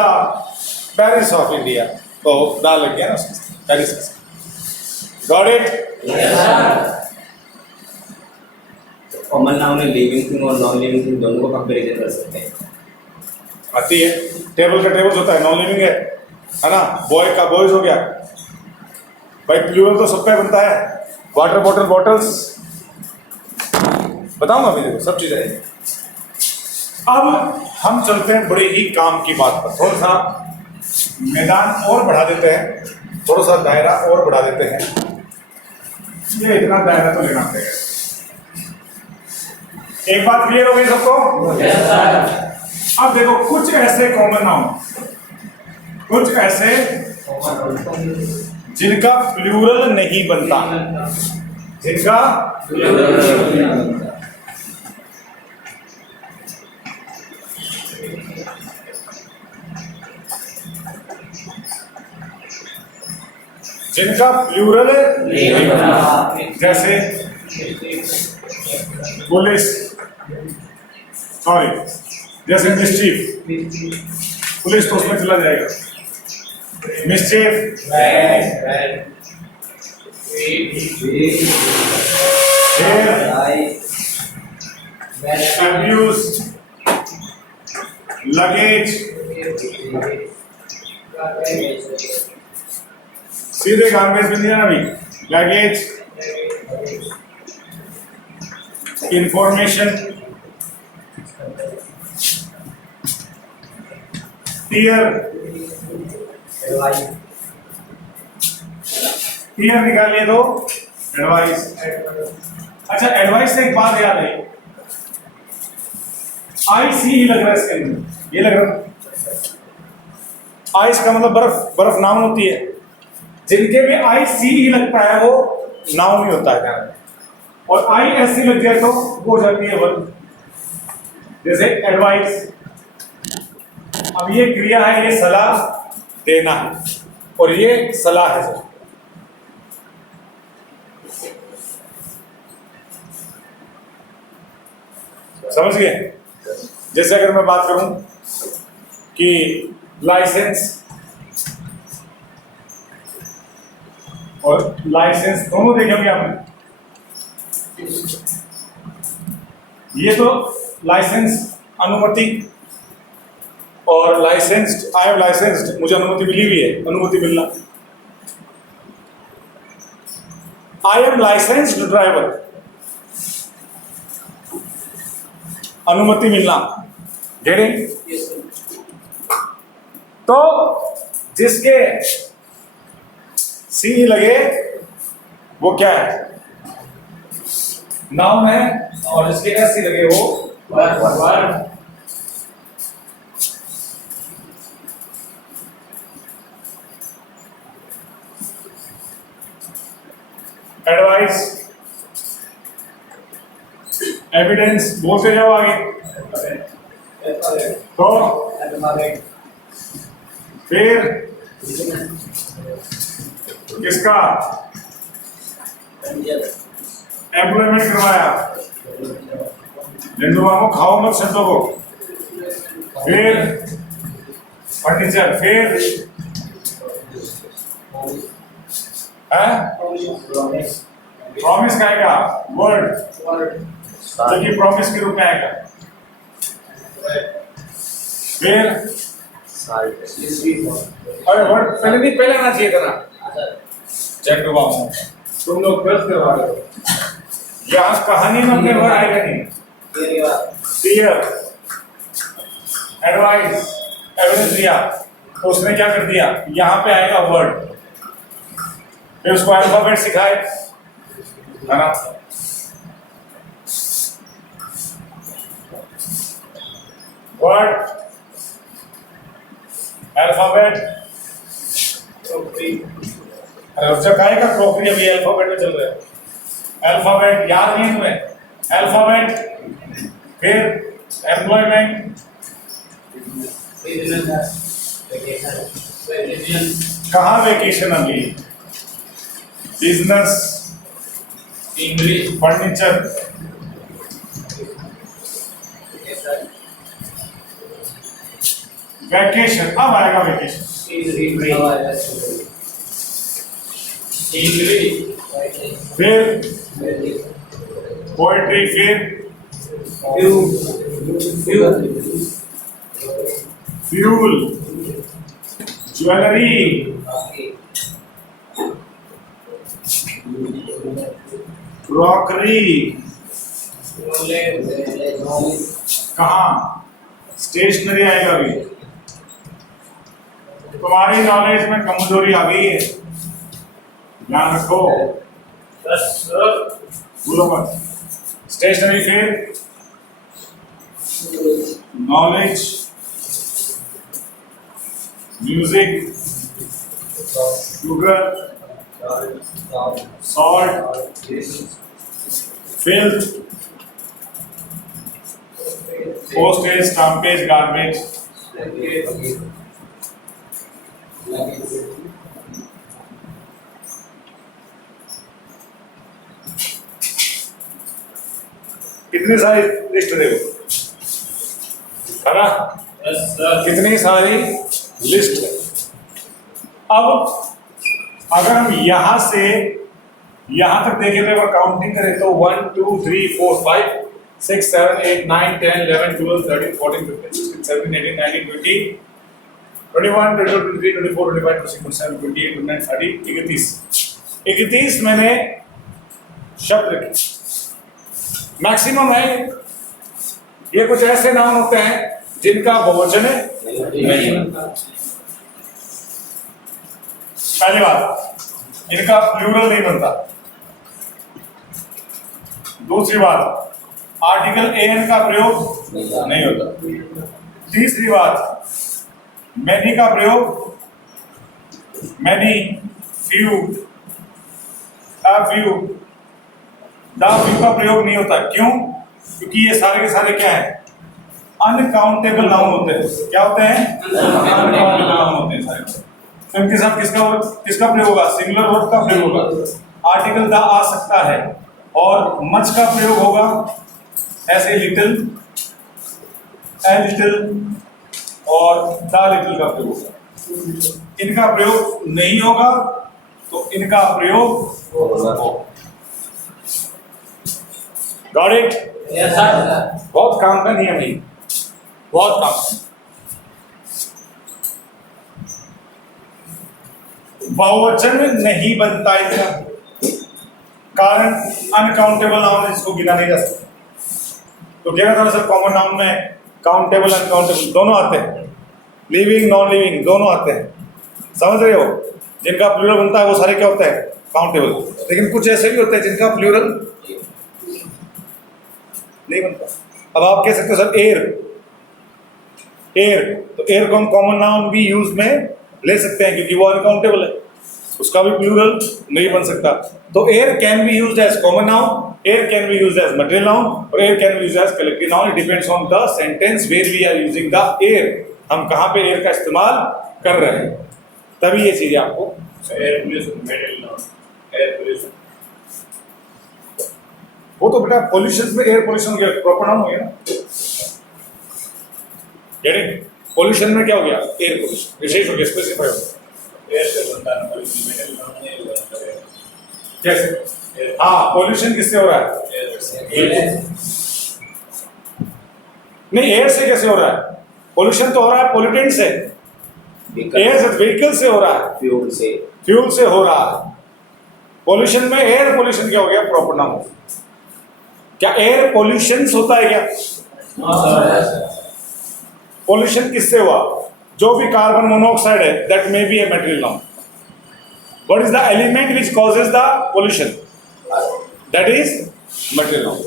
Paris of India, तो दा लग गया ना उसके, पेरिस के साथ। Got it? कॉमन नाउन में लिविंग थिंग और नॉन लिविंग थिंग दोनों को कंपैरिजन कर सकते हैं। आती है, टेबल का टेबल्स होता है, नॉन लिविंग है ना। बॉय का बॉयज हो गया भाई, प्लूरल तो सब पे बनता है। वाटर बॉटल बॉटल्स, बताऊंगा अभी, देखो सब चीज़ आएगी। अब हम चलते हैं बड़ी ही काम की बात पर, थोड़ा सा मैदान और बढ़ा देते हैं, थोड़ा सा दायरा और बढ़ा देते हैं। ये इतना दायरा तो लेना पड़ेगा। एक बात क्लियर हो गई सबको? अब देखो कुछ ऐसे कॉमन नाउन, कुछ ऐसे जिनका प्लूरल नहीं बनता, जिनका जिनका प्लूरल नहीं बनता, जैसे पुलिस, सॉरी जैसे मिस्चीफ, पुलिस तो उसमें चला जाएगा, मिस्चीफ, अब्यूज, लगेज, सीधे गार्बेज में नहीं जाना भी, लगेज, इंफॉर्मेशन, टीयर, टीयर निकालिए तो एडवाइस। अच्छा एडवाइस से एक बात याद आई, आई सी ही लग रहा है इसके अंदर, ये लग रहा है आइस का मतलब बर्फ, बर्फ नाउन होती है, जिनके भी आई सी ही लगता है वो नाउन ही होता है, और आई एस सी लग जाए तो वो हो जाती है वर्ब, जैसे एडवाइस। अब ये क्रिया है, ये सलाह देना है, और ये सलाह है सर। समझ गए? जैसे अगर मैं बात करूं कि लाइसेंस और लाइसेंस दोनों देखे होंगे आपने, ये तो लाइसेंस अनुमति, और लाइसेंस्ड, आई एम लाइसेंस्ड, मुझे अनुमति मिली हुई है, अनुमति मिलना। आई एम लाइसेंस्ड ड्राइवर, अनुमति मिलना, गेटिंग? तो जिसके सी लगे वो क्या है, नाउन है, और जिसके एस सी लगे वो वर्ब। एडवाइस, एविडेंस, बोलते जाओ आगे। तो फिर किसका एम्प्लॉयमेंट करवाया, झंडुआ को खाओ मत शब्दों को, फिर फर्नीचर, फिर प्रॉमिस का आएगा वर्ड, जो कि प्रॉमिस के रूप में आएगा, फिर अरे वर्ड पहले नहीं, पहले आना चाहिए था ना, झंडुआ तुम लोग गलत करवा रहे हो, यहाँ कहानी में अपने वर्ड आएगा नहीं, क्लियर, एडवाइस, एविडेंस दिया, तो उसने क्या कर दिया, यहाँ पे आएगा वर्ड, फिर उसको अल्फाबेट सिखाए, है ना? वर्ड, अल्फाबेट, जब आएगा क्रॉकरी, अभी अल्फाबेट में चल रहे हैं, अल्फाबेट याद नहीं तुम्हें, अल्फाबेट, फिर एम्प्लॉयमेंट, कहाँ वेकेशन, अभी बिजनेस, इंग्लिश, फर्नीचर, वैकेशन, अब आएगा वैकेशन, फिर पोएट्री, फिर फ्यूल, ज्वेलरी, क्रॉकरी, कहाँ स्टेशनरी आएगा अभी। तुम्हारी नॉलेज में कमजोरी आ गई है, ध्यान रखो। बोलो मत। स्टेशनरी फिर knowledge, music, sugar, salt, filth, postage, stampage, garbage. कितनी सारी लिस्ट देखो, है ना? कितनी सारी लिस्ट है। अब अगर हम यहां से यहां तक देखें तो काउंटिंग करें तो 1 2 3 4 5 6 7 8 9 10 11 12 13 14 15 16 17 18 19 20 21 22 23 24 25 26 27 28 29 30 31 31 मैंने शब्द रखे। मैक्सिमम है ये। कुछ ऐसे नाम होते हैं जिनका बहुवचन नहीं बनता। पहली बात, इनका प्लूरल नहीं बनता। दूसरी बात, आर्टिकल एन का प्रयोग नहीं होता। तीसरी बात, मैनी का प्रयोग, many, few, a few, the few का प्रयोग नहीं होता। क्यों? क्योंकि ये सारे के सारे क्या है? अनकाउंटेबल नाउन होते हैं। क्या होते हैं? अनकाउंटेबल नाउन होते हैं सारे। तो इनके साथ किसका प्रयोग होगा? सिंगुलर वर्ब का प्रयोग होगा। आर्टिकल द आ सकता है और मच का प्रयोग होगा ऐसे लिटिल, ए लिटिल और द लिटिल का प्रयोग होगा। इनका प्रयोग नहीं होगा तो इनका प्रयोग होगा। Got it? बहुत काम का नियम है, बहुत काम। बहुवचन नहीं बनता इसका कारण अनकाउंटेबल नाउन है, इसको गिना नहीं जा सकता। तो क्या था सर, कॉमन नाउन में काउंटेबल अनकाउंटेबल दोनों आते हैं, लिविंग नॉन लिविंग दोनों आते हैं। समझ रहे हो? जिनका प्लूरल बनता है वो सारे क्या होते हैं? काउंटेबल। लेकिन कुछ ऐसे भी होते हैं जिनका प्लूरल नहीं बनता। अब आप कह सकते हो सर एयर, एयर, तो एयर को हम कॉमन नाउन भी यूज में ले सकते हैं क्योंकि वो अनकाउंटेबल है, उसका भी प्लूरल नहीं बन सकता। तो air can be used as common noun, air can be used as material noun और air can be used as collective noun. It depends on the sentence where we are using the air. हम कहां पे air का इस्तेमाल कर रहे हैं, तभी ये चीजें आपको। Air pollution, material noun, air pollution, वो तो बेटा पोल्यूशन में एयर पोल्यूशन के प्रॉपर नाउन हो गया ना। पोल्यूशन में क्या हो गया? एयर पोल्यूशन विशेष हो गया, स्पेसिफाई हो गया। एयर से बनता है पोल्यूशन। कैसे? हाँ, पोल्यूशन किससे हो रहा है? नहीं, एयर से कैसे हो रहा है? पोल्यूशन तो हो रहा है पोल्यूटेंट से, एयर से, व्हीकल से हो रहा है, फ्यूल से हो रहा है। पोल्यूशन में एयर पोल्यूशन क्या हो गया? Proper noun. क्या एयर पोल्यूशन होता है क्या? पोल्यूशन किससे हुआ? जो भी कार्बन मोनोऑक्साइड है, that may be a material noun. What is the element which causes the pollution? That is material noun.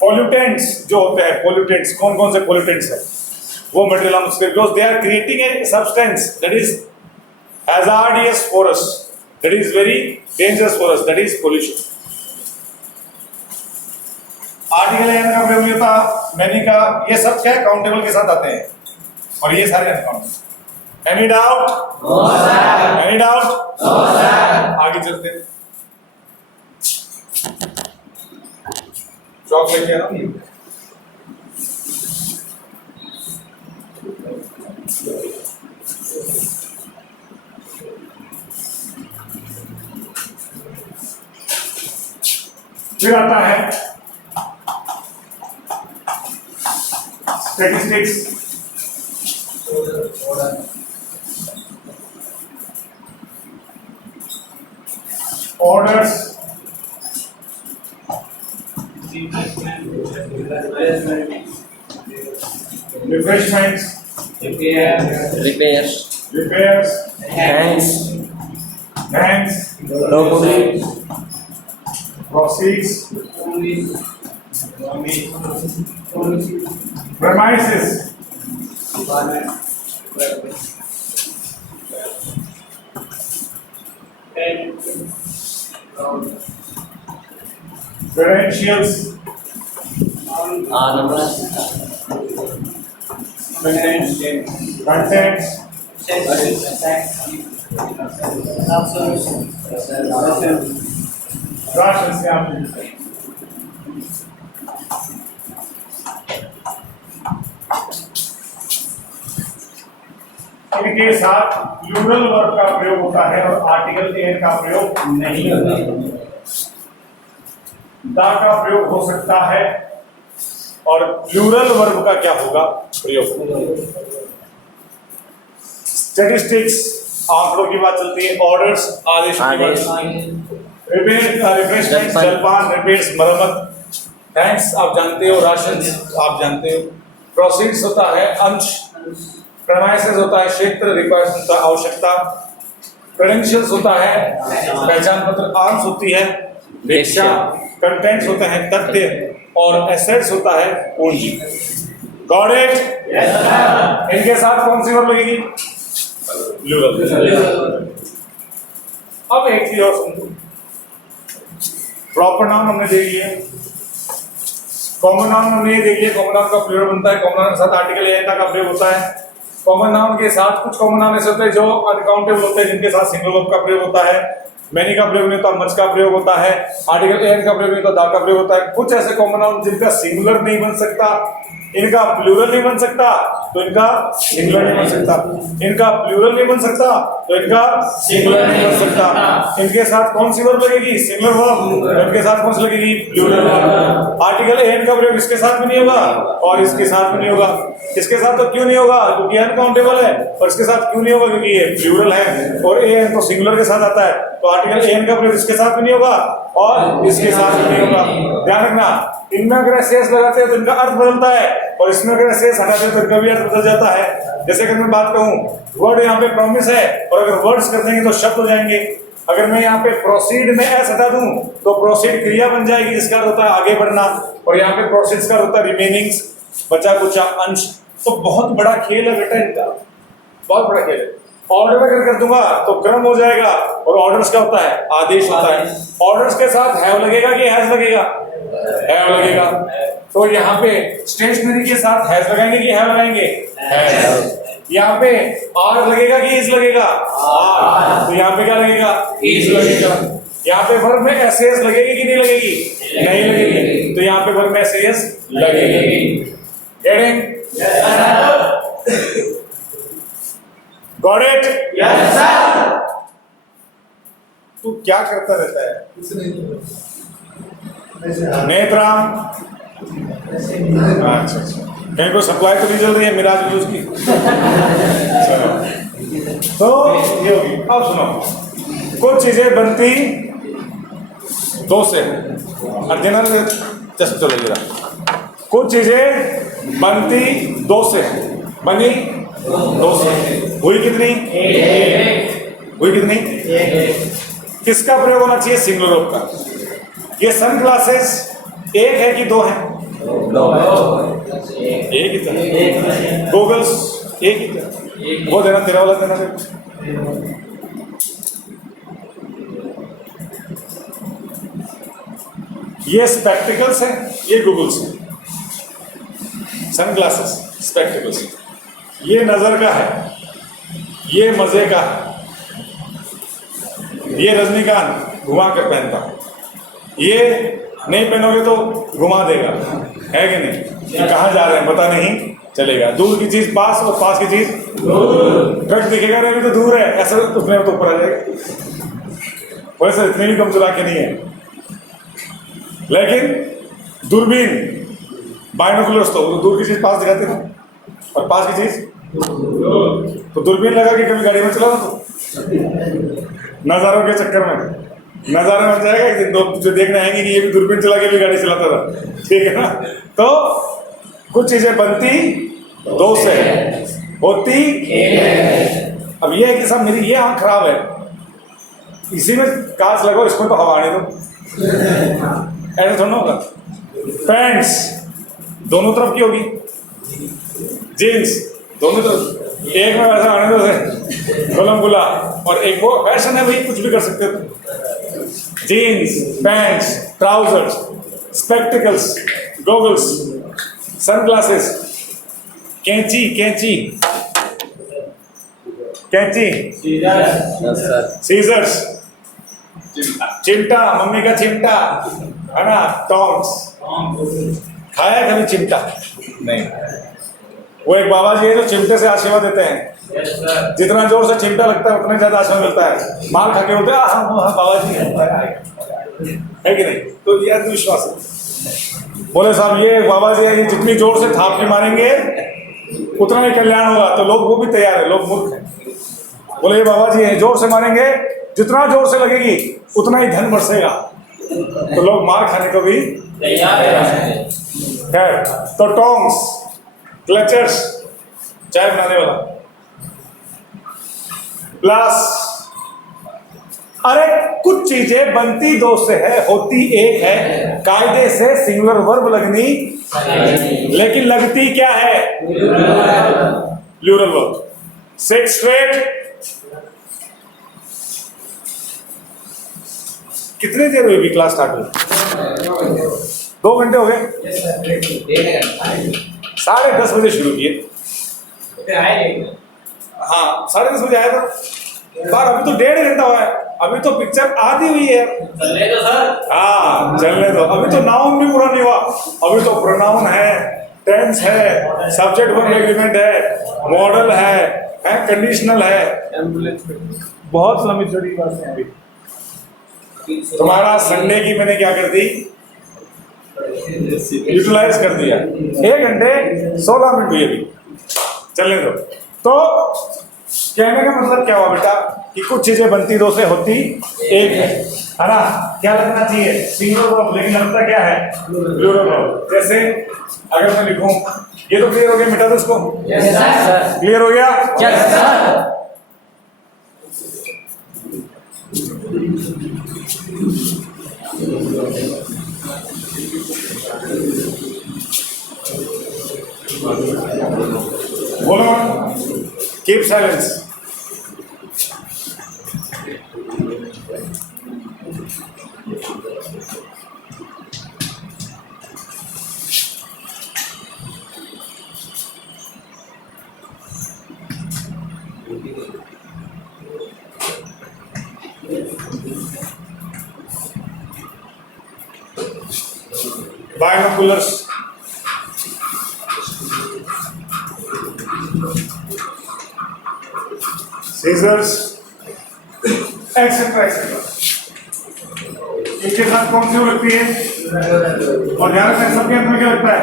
Pollutants जो होते हैं, पॉल्यूटेंट्स कौन कौन से पॉल्यूटेंट्स है? वो material noun, because they are creating a substance that is hazardous for us, that is very dangerous for us, that is pollution. Article an का प्रयोग होता, मैनी का, ये सब क्या काउंटेबल के साथ आते हैं और ये सारे uncountable. Any doubt? No sir. Any doubt? No sir. आगे चलते हैं। चौक लेके आना। फिर आता है statistics, orders, Refreshments, repairs, repairs, hands, hands, documents, proceeds, premises, credentials, numbers, contents, rations यहाँ पे इनके साथ प्लूरल वर्ब का प्रयोग होता है और आर्टिकल एन का प्रयोग नहीं होता। दा का प्रयोग हो सकता है और प्लूरल वर्ब का क्या होगा प्रयोग। स्टैटिस्टिक्स आंकड़ों की बात चलती है, ऑर्डर्स आदेश की बात चलती है, रिफ्रेशमेंट जलपान, रिपेयर्स मरम्मत, थैंक्स आप जानते हो, राशंस आप जानते हो, प्रोसीड्स होता है अंश, प्रेमाइसेस होता है क्षेत्र, रिक्वायर्स होता है आवश्यकता, क्रेडेंशियल्स होता है पहचान पत्र, आर्म्स होती है भिक्षा, कंटेंट्स होते हैं तथ्य और एसेट्स होता है पूंजी। Got it? इनके साथ कौन सी वर्ब लगेगी? प्लूरल। अब एक चीज और समझो, प्रॉपर नाउन हमने देख लिया, कॉमन नाउन हमने ये देख लिया, कॉमन नाउन का प्लूरल बनता है, कॉमन नाउन के साथ आर्टिकल एन का प्रयोग होता है। कॉमन नाउन के साथ कुछ कॉमन नाउन ऐसे होते हैं जो अनकाउंटेबल होते हैं, जिनके साथ सिंगल वर्ब का प्रयोग होता है, मैनी का प्रयोग नहीं होता, मच का प्रयोग होता है, आर्टिकल एन का प्रयोग नहीं होता, दा का प्रयोग होता है। कुछ ऐसे कॉमन नाउन जिनका सिंगुलर नहीं बन सकता, इनका प्लूरल नहीं बन सकता, तो इनका सिंगुलर नहीं बन सकता, इनका प्लूरल नहीं बन सकता, तो इनका सिंगुलर नहीं बन सकता। इनके साथ कौन सी वर्ब लगेगी? Singular verb. इनके साथ कौन सी लगेगी? Plural verb. आर्टिकल एन का प्रयोग इसके साथ भी नहीं होगा और इसके साथ भी नहीं होगा। इसके साथ तो क्यों नहीं होगा? क्योंकि अनकाउंटेबल है। और इसके साथ क्यों नहीं होगा? क्योंकि ये प्लूरल है और ए तो सिंगुलर के साथ आता है, तो आर्टिकल एन का प्रयोग इसके साथ भी नहीं होगा और इसके साथ भी नहीं होगा। ध्यान रखना, इनमें अगर शेष लगाते हैं तो इनका अर्थ बदलता है और इसमें अगर शेष हटाते हैं तो इनका भी अर्थ बदल जाता है। जैसे अगर मैं बात कहूं, वर्ड यहाँ पे प्रॉमिस है और अगर वर्ड्स कर देंगे तो शब्द हो जाएंगे। अगर मैं यहाँ पे प्रोसीड में एस हटा दूं तो प्रोसीड क्रिया बन जाएगी, जिसका अर्थ होता है आगे बढ़ना, और यहाँ पे प्रोसीड्स का होता है रिमेनिंग्स, बचा कुचा अंश। तो बहुत बड़ा खेल है बेटा इनका, बहुत बड़ा खेल है। ऑर्डर अगर कर दूंगा तो क्रम हो जाएगा और ऑर्डर्स का होता है आदेश होता है। ऑर्डर्स के साथ हैव लगेगा कि हैज लगेगा? हैव लगेगा। तो यहाँ पे स्टेशनरी के साथ हैज लगाएंगे कि हैव लगाएंगे? हैज। यहाँ पे आर लगेगा कि इज लगेगा? आर। तो यहाँ पे क्या लगेगा? इज लगेगा। यहाँ पे वर्ब में एस लगेगी कि नहीं लगेगी? नहीं लगेगी। तो यहाँ पे वर्ब में एस लगेगी। Getting? Got it? Yes sir. तू क्या करता रहता है? नेत्राम, अच्छा अच्छा, कहीं को सप्लाई तो नहीं चल रही है मिराज न्यूज की? चलो, तो ये होगी। अब सुनो, कुछ चीजें बनती दो से, अर्जुना जस्ट चलो जरा। कुछ चीजें बनती दो से, बनी दो से, हुई कितनी? हुई कितनी? किसका प्रयोग होना चाहिए? सिंगुलर वर्ब का। ये सन ग्लासेस एक है कि दो है? एक ही था। गूगल्स एक ही था। वो देना, तेरा वाला देना दे। ये स्पेक्टिकल्स है, ये गूगल्स है। Sunglasses, spectacles. ये नजर का है, ये मजे का है, ये रजनीकांत घुमा कर पहनता, ये नहीं पहनोगे तो घुमा देगा, है कि नहीं? ये कहाँ जा रहे हैं पता नहीं चलेगा। दूर की चीज पास और पास की चीज दूर। ट्रक दिखेगा नहीं तो दूर है, ऐसा उठने में तो ऊपर आ जाएगा। वैसे इतनी भी कम चुरा के नहीं है, लेकिन दूरबीन, बाइनोकुलर्स तो दूर की चीज पास दिखाते हैं और पास की चीज तो दूरबीन लगा के कभी गाड़ी में चलाओ तो नजारों के चक्कर में नजारा बन जाएगा। एक दिन लोग जो देखने आएंगे कि ये भी दूरबीन चला के भी गाड़ी चलाता था, ठीक है ना? तो कुछ चीजें बनती दो से होती अब ये है कि साहब मेरी ये आंख खराब है, इसी में कांच लगाओ, इसमें तो हवा आने दो, ऐसा थोड़ा ना होगा। पैंट्स दोनों तरफ की होगी, जीन्स दोनों तरफ, एक में वैसा आने दो से गुलाम गुला, और एक वो फैशन है भाई, कुछ भी कर सकते हो। Jeans, pants, trousers, spectacles, goggles, sunglasses, कैंची कैंची कैंची, सीजर्स, चिमटा, मम्मी का चिमटा है ना, टॉन्ग्स। खाया कभी चिमटा? नहीं। वो एक बाबा जी है जो चिमटे से आशीर्वाद देते हैं, जितना जोर से चिमटा लगता है उतना ज्यादा आशीर्वाद मिलता है। माल खा के होते हैं हाँ बाबा जी है कि नहीं? तो ये अंधविश्वास है। बोले साहब ये बाबा जी है, ये जितनी जोर से थाप के मारेंगे उतना ही कल्याण होगा, तो लोग वो भी तैयार है, लोग मूर्ख हैं। बोले ये बाबा जी है, जोर से मारेंगे, जितना जोर से लगेगी उतना ही धन बरसेगा, तो लोग मार खाने को भी तैयार है। खैर, तो टोंग्स, क्लचर्स, चाय बनाने वाला, प्लस अरे कुछ चीजें बनती दो से है, होती एक है, कायदे से सिंगुलर वर्ब लगनी, लेकिन लगती क्या है? Plural verb. Sit straight. कितने देर हुई भी क्लास स्टार्ट हुई? 2 घंटे हो गए। 10:30 बजे शुरू किए। हाँ 10:30 बजे आया था, पर अभी तो 1.5 घंटा हुआ है, अभी तो पिक्चर आधी हुई है। चलने दो सर। हाँ चलने दो, अभी तो नाउन भी पूरा नहीं हुआ, अभी तो प्रोनाउन है, टेंस है, सब्जेक्ट वर्ब एग्रीमेंट है, मॉडल है, कंडीशनल है, बहुत लंबी चौड़ी बातें हैं। अभी तुम्हारा संडे की मैंने क्या कर दी, यूटिलाइज कर दिया। 1 घंटे 16 मिनट हुई अभी, चलने दो। तो कहने का मतलब क्या हुआ बेटा कि कुछ चीजें बनती दो से होती एक है ना? क्या लगना चाहिए? सिंगुलर वर्ब, लेकिन लगता क्या है? Plural verb. जैसे अगर मैं लिखूं, ये तो क्लियर हो गया, मिटा दो इसको। क्लियर हो गया? बोलो, keep silence. Binoculars, scissors, etcetera etcetera. इसके साथ कौन सी लगती है? और ध्यान रखना सबके अंत में क्या लगता है?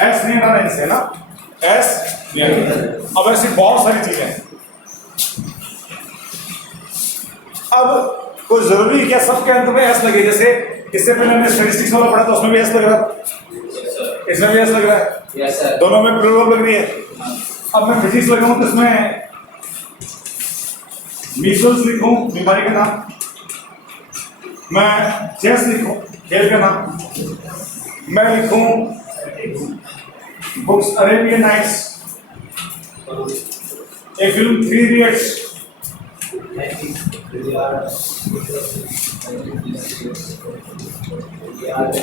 एस नहीं डालना इससे ना, एस नहीं। अब ऐसी बहुत सारी चीजें हैं। अब कोई जरूरी है क्या सबके अंत में एस लगे? जैसे इससे पहले हमने स्टैटिस्टिक्स वाला पढ़ा था, उसमें भी एस लग रहा था, इसमें भी एस लग रहा है, दोनों में प्लूरल लग रही है। अब मैं फिजिक्स लगाऊं तो इसमें मीजल्स लिखूं, बीमारी का नाम, मैं चेस लिखूं, खेल का नाम, मैं लिखूं बुक्स अरेबियन नाइट्स, एक फिल्म 3 इडियट्स,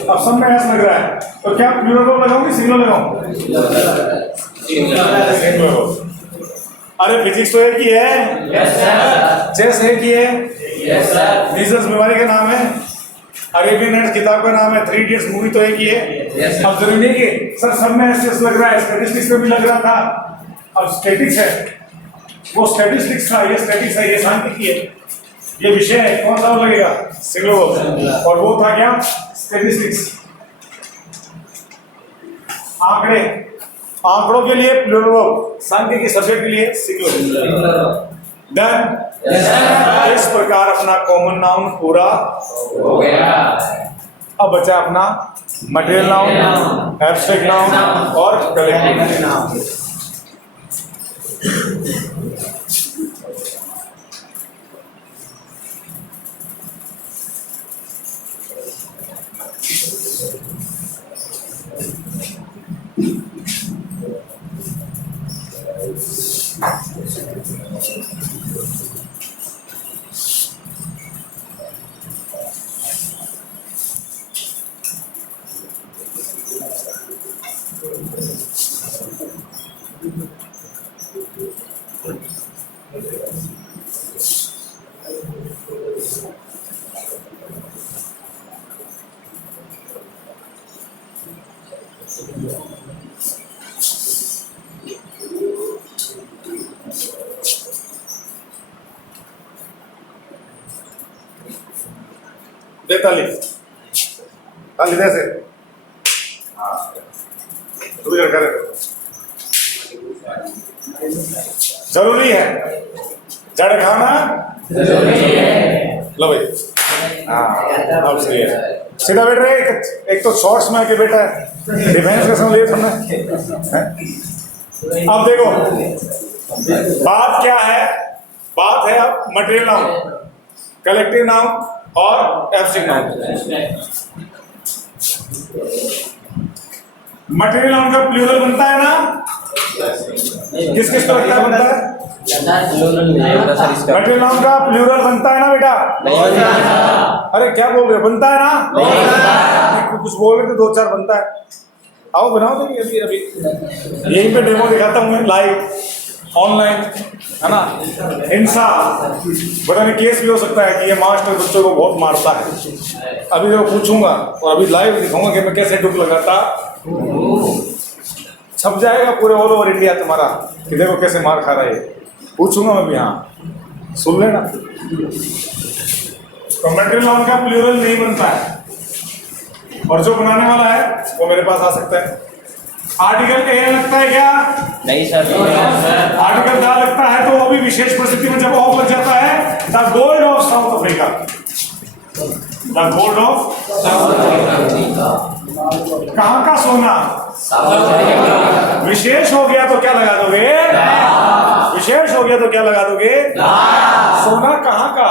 अब सब में ऐसा लग रहा है, तो क्या प्लूरल वर्ब लगाऊं कि सिंगुलर लगाऊं? सिंगुलर। अरे फिजिक्स तो एक ही है, चेस एक ही है, मीजल्स बीमारी का नाम है, अरेबियन नाइट्स किताब का नाम है, 3 इडियट्स मूवी तो एक ही है। अब जरूरी नहीं कि सर सब में ऐसे लग रहा है, स्टैटिस्टिक्स में भी लग रहा था, अब स्टैटिक्स है, वो स्टैटिस्टिक्स था, ये स्टैटिक्स है, ये सांख्यिकी है, ये विषय है, कौन सा लगेगा? Singular verb. और वो था क्या? स्टैटिस्टिक्स। आंकड़े, आंकड़ों के लिए प्लूरल वर्ब, सांख्यिकी सब्जेक्ट के लिए सिंगुलर। डन। इस प्रकार अपना कॉमन नाउन पूरा हो गया। अब बचा अपना मटेरियल नाउन, एब्स्ट्रैक्ट नाउन और कलेक्टिव नाउन। ताली ताली से जरूरी है, जड़ खाना लो भाई। अब सही है, सीधा बैठ रहे। एक तो शॉर्ट्स में आके बैठा है, डिफेंस का समझ लिया तुमने। अब देखो बात क्या है, बात है अब मटेरियल नाउन, कलेक्टिव नाउन और एब्स्ट्रैक्ट नाउन। मटेरियल नाउन का प्लूरल बनता है ना, किस किस को लगता है बनता है? मटेरियल नाउन का प्लूरल बनता है ना बेटा? अरे क्या बोल रहे हो, बनता है ना? कुछ बोल रहे थे, दो चार बनता है। आओ बनाओ, देखिए अभी अभी यहीं पे डेमो दिखाता हूँ मैं लाइव ऑनलाइन, है ना। हिंसा बता नहीं, केस भी हो सकता है कि ये मास्टर बच्चों को बहुत मारता है। अभी देखो पूछूंगा और अभी लाइव दिखाऊंगा कि मैं कैसे डुक लगाता, छप जाएगा पूरे ऑल ओवर इंडिया तुम्हारा कि देखो कैसे मार खा रहा है। पूछूंगा मैं भी, हाँ सुन लेना। तो मटेरियल नाउन का प्लूरल नहीं बनता है, और जो बनाने वाला है वो मेरे पास आ सकता है। आर्टिकल का ए लगता है क्या? नहीं सर। आर्टिकल दा लगता है तो वो भी विशेष परिस्थिति में जब ऑफ लग जाता है। The gold of south Africa, the gold of south Africa. कहां का सोना? विशेष हो गया तो क्या लगा दोगे? विशेष हो गया तो क्या लगा दोगे? सोना कहां का?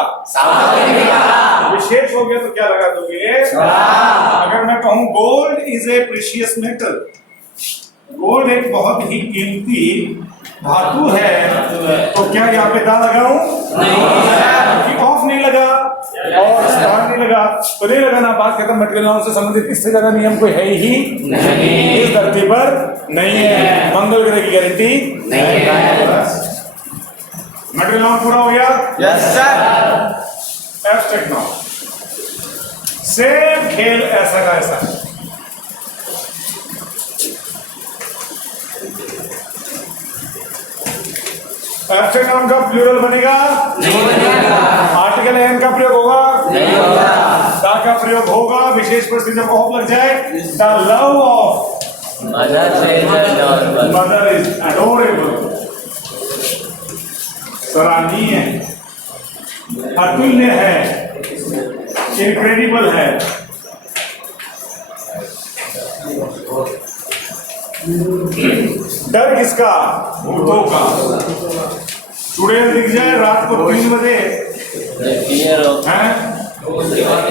विशेष हो गया तो क्या लगा दोगे? अगर मैं कहूं gold is a precious metal, gold एक बहुत ही कीमती धातु है, तो क्या यहाँ पे दा लगाऊं? नहीं। ऑफ नहीं लगा और स्टार नहीं लगा तो नहीं लगाना, बात खत्म। मटेरियल नाउन से संबंधित इससे ज्यादा नियम कोई है ही नहीं, इस धरती पर नहीं है, मंगल ग्रह की गारंटी नहीं है। मटेरियल नाउन पूरा हो गया? Yes sir. Abstract noun same खेल ऐसा का ऐसा है। एब्स्ट्रैक्ट नाउन का प्लूरल बनेगा? नहीं बनेगा। आर्टिकल एन का प्रयोग होगा? नहीं होगा। दा का प्रयोग होगा विशेष परिस्थिति जब ऑफ लग जाए। The love of mother is adorable, सराहनीय है, अतुल्य है, इनक्रेडिबल है। डर किसका? भूतों का। चुड़ैल दिख जाए रात को 3 बजे हैं,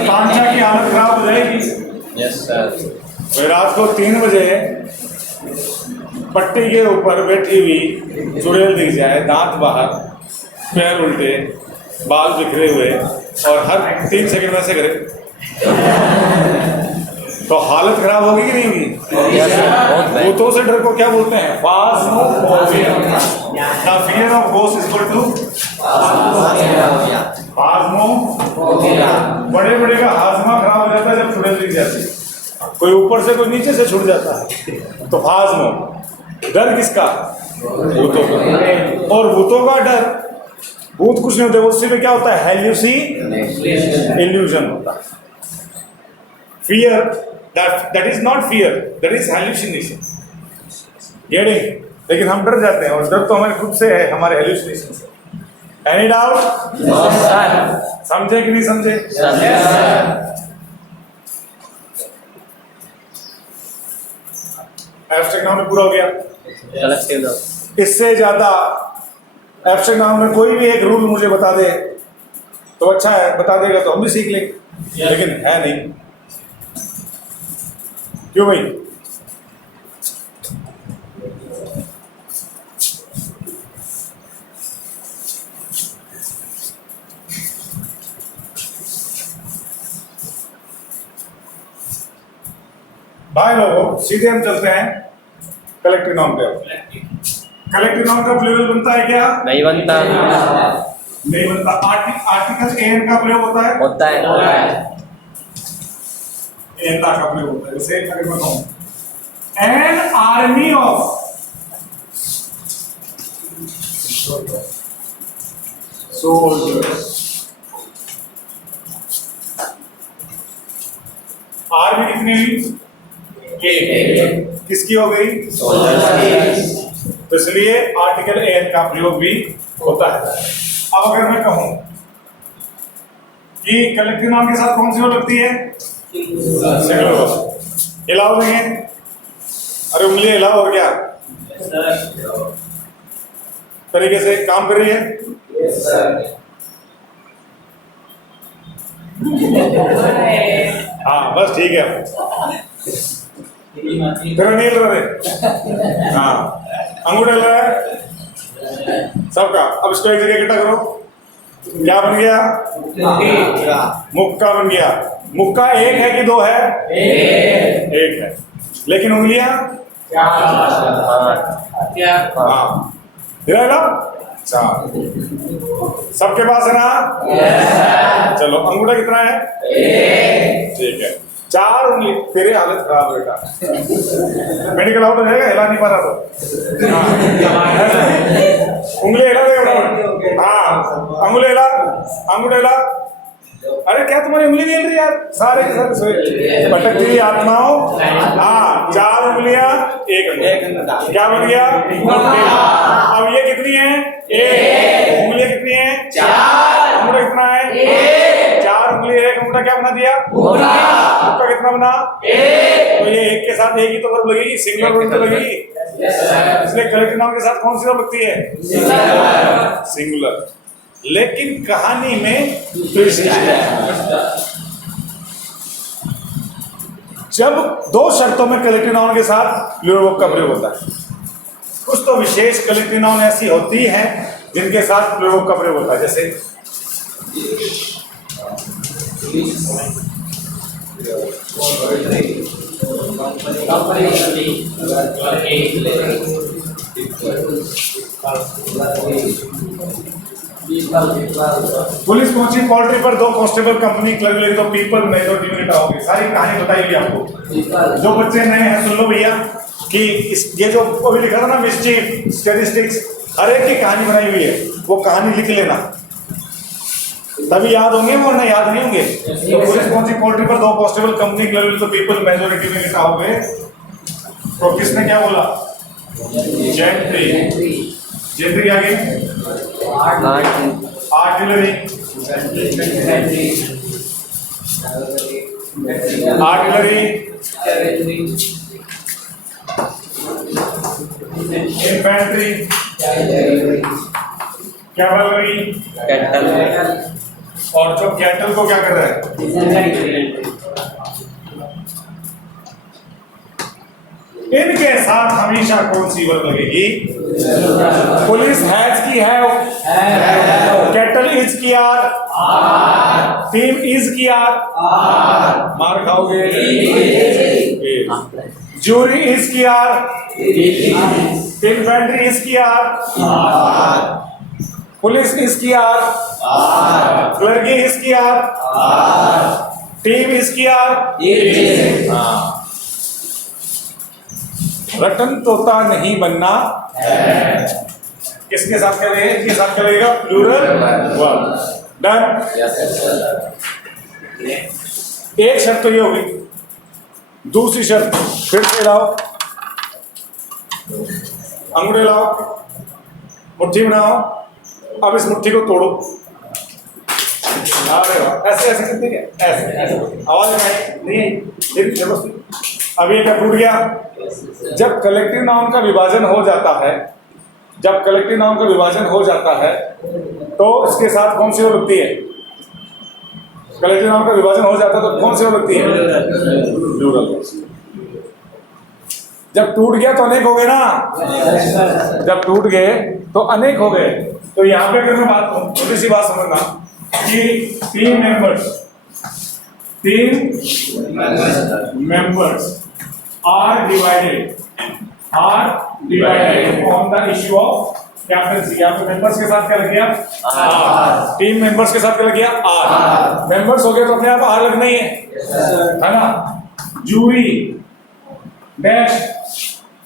कांचा की हालत खराब हो जाएगी। Yes sir. तो रात को 3 बजे पट्टी के ऊपर बैठी हुई चुड़ैल दिख जाए, दांत बाहर, पैर उल्टे, बाल बिखरे हुए और हर 3 सेकंड में से करे तो हालत खराब होगी कि नहीं होगी? भूतों से डर को क्या बोलते हैं? Phasmophobia. The fear of ghost is equal to phasmophobia. बड़े बड़े का हाजमा खराब हो जाता है जब चुड़ैल दिख जाती है, कोई ऊपर से कोई नीचे से छूट जाता है तो फास्मो। डर किसका? भूतों का। और भूतों का डर, भूत कुछ नहीं होते, उससे में क्या होता है? इल्यूजन होता है। Fear, that is not fear, that is hallucination. लेकिन हम डर जाते हैं और डर तो हमारे खुद से है, हमारे hallucination से। Any doubt? समझे कि नहीं समझे? एब्स्ट्रैक्ट नाउन में पूरा हो गया। Collective noun. इससे ज्यादा एब्स्ट्रैक्ट नाउन में कोई भी एक रूल मुझे बता दे तो अच्छा है, बता देगा तो हम भी सीख लेंगे, लेकिन है नहीं। क्यों भाई? भाई लोगों, सीधे हम चलते हैं कलेक्टिव नाउन पे। कलेक्टिव नाउन का प्लूरल बनता है क्या? नहीं बनता। नहीं बनता। आर्टिकल एन का प्रयोग होता है? होता है। एन का प्रयोग होता है। जैसे अगर मैं कहूं an army of soldiers, army कितनी हुई? एक। किसकी हो गई? तो इसलिए आर्टिकल एन का प्रयोग भी होता है। अब अगर मैं कहूं कि कलेक्टिव नाउन के साथ कौन सी वर्ड लगती है? Singular word. हिलाओ देंगे। अरे उंगली हिलाओ और क्या तरीके से काम कर रही है? हाँ बस ठीक है। तेरा नहीं हिल रहा है? हाँ अंगूठा हिल रहा है सबका। अब इसको एक जगह इकट्ठा करो। क्या बन गया? मुक्का बन गया। मुक्का एक है कि दो है? एक है। लेकिन उंगलियां हाँ हिला चार। सबके पास है ना? चलो अंगूठा कितना है? ठीक है। चार उंगली। तेरी हालत खराब है बेटा। मेडिकल आउट हो जाएगा, हिला नहीं पा रहा तो। उंगली हिला देगा। हाँ अंगूठा हिला, अंगूठा हिला। अरे क्या तुम्हारी उंगली नहीं हिल रही यार? सारे के सारे सोए भटकती हुई आत्माओं। हाँ चार उंगलियां एक अंगूठा। क्या बन गया? अब ये कितनी है? एक। उंगलियां कितनी है? चार। अंगूठा कितना है? चार उंगली एक अंगूठा। क्या बना दिया? मुक्का कितना बना? एक। तो ये एक के साथ एक ही तो वर्ब लगेगी, सिंगुलर वर्ब तो लगेगी। इसलिए कलेक्टिव नाउन के साथ कौन सी वर्ब लगती है? सिंगुलर। लेकिन कहानी में ट्विस्ट है। जब दो शर्तों में कलेक्टिव नाउन के साथ प्लूरल वर्ब का प्रयोग होता है। कुछ तो विशेष कलेक्टिव नाउन ऐसी होती हैं जिनके साथ प्लूरल वर्ब का प्रयोग होता है। जैसे पुलिस पहुंची पोल्ट्री पर, दो कांस्टेबल कंपनी क्लब ले, दो पीपल नहीं, दो यूनिट आओगे। सारी कहानी बताई हुई आपको। जो बच्चे नए हैं सुन लो भैया कि ये जो अभी लिखा था ना मिस्चीफ स्टैटिस्टिक्स, हर एक की कहानी बनाई हुई है। वो कहानी लिख लेना तभी याद होंगे, वरना याद नहीं होंगे। तो पुलिस पहुंची पोल्ट्री पर, दो कांस्टेबल कंपनी क्लब, तो पीपल मेजोरिटी में लिखा होगे। तो किसने क्या बोला? जेंट्री। जेंट्री आगे आर्टिलरी। Artillery infantry cavalry. और जो कैटल को क्या कर रहा है? इनके साथ हमेशा कौन सी वर्ब लगेगी? पुलिस हैज की है, कैटल इज की आर, टीम इज की आर, मार खाओगे। जूरी इज की आर, इन्फेंट्री इज की आर, पुलिस इज की आर, क्लर्की इज की आर, टीम इज की आर। रटन तोता नहीं बनना है। किसके साथ क्या लगेगा? इसके साथ क्या लगेगा? Plural verb. डन। एक शर्त तो ये होगी। दूसरी शर्त फिर से लाओ, अंगूठे लाओ, मुट्ठी बनाओ। अब इस मुट्ठी को तोड़ो। अरे वाह, ऐसे ऐसे करते क्या? ऐसे ऐसे आवाज नहीं आई? जबरदस्ती अब ये क्या टूट गया? जब कलेक्टिव नाउन का विभाजन हो जाता है, जब कलेक्टिव नाउन का विभाजन हो जाता है तो इसके साथ कौन सी और लगती है? कलेक्टिव नाउन का विभाजन हो जाता है तो कौन सी और लगती है? प्लूरल। जब टूट गया तो अनेक हो गए ना, जब टूट गए तो अनेक हो गए। तो यहां पे अगर मैं बात करूं, छोटी सी बात समझना कि तीन members are divided on the issue of captaincy. यहाँ पे मेंबर्स के साथ क्या लग गया? आर। टीम मेंबर्स के साथ क्या लग गया? आर। मेंबर्स हो गए तो अपने आप आर लगना ही है ना? जूरी डैश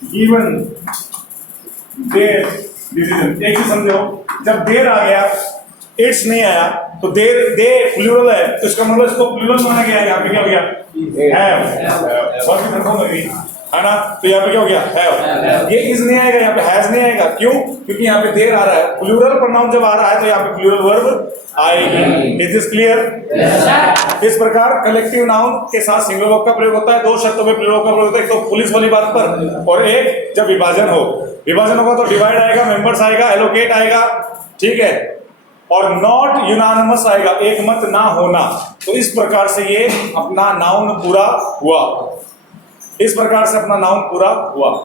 गिवन देर डिसीजन। एक ही समझो, जब देर आ गया, इट्स नहीं आया तो देर दे प्लूरल है तो इसका मतलब इसको प्लूरल माना गया। यहाँ पे क्या हो गया? हैव। बाकी कंफर्म हो गई है ना? तो यहाँ पे क्या हो गया? हैव। ये इज नहीं आएगा, यहाँ पे हैज नहीं आएगा। क्यों? क्योंकि यहाँ पे देर आ रहा है। प्लूरल प्रोनाउन जब आ रहा है तो यहाँ पे प्लूरल वर्ब आएगी। Is this clear? इस प्रकार कलेक्टिव नाउन के साथ सिंगुलर वर्ब का प्रयोग होता है। दो शर्तों में प्लूरल का प्रयोग होता है, एक तो पुलिस वाली बात पर, और एक जब विभाजन हो। विभाजन होगा तो डिवाइड आएगा, मेंबर्स आएगा, एलोकेट आएगा, ठीक है, और नॉट यूनानिमस आएगा, एक मत ना होना। तो इस प्रकार से ये अपना नाउन पूरा हुआ, इस प्रकार से अपना नाउन पूरा हुआ।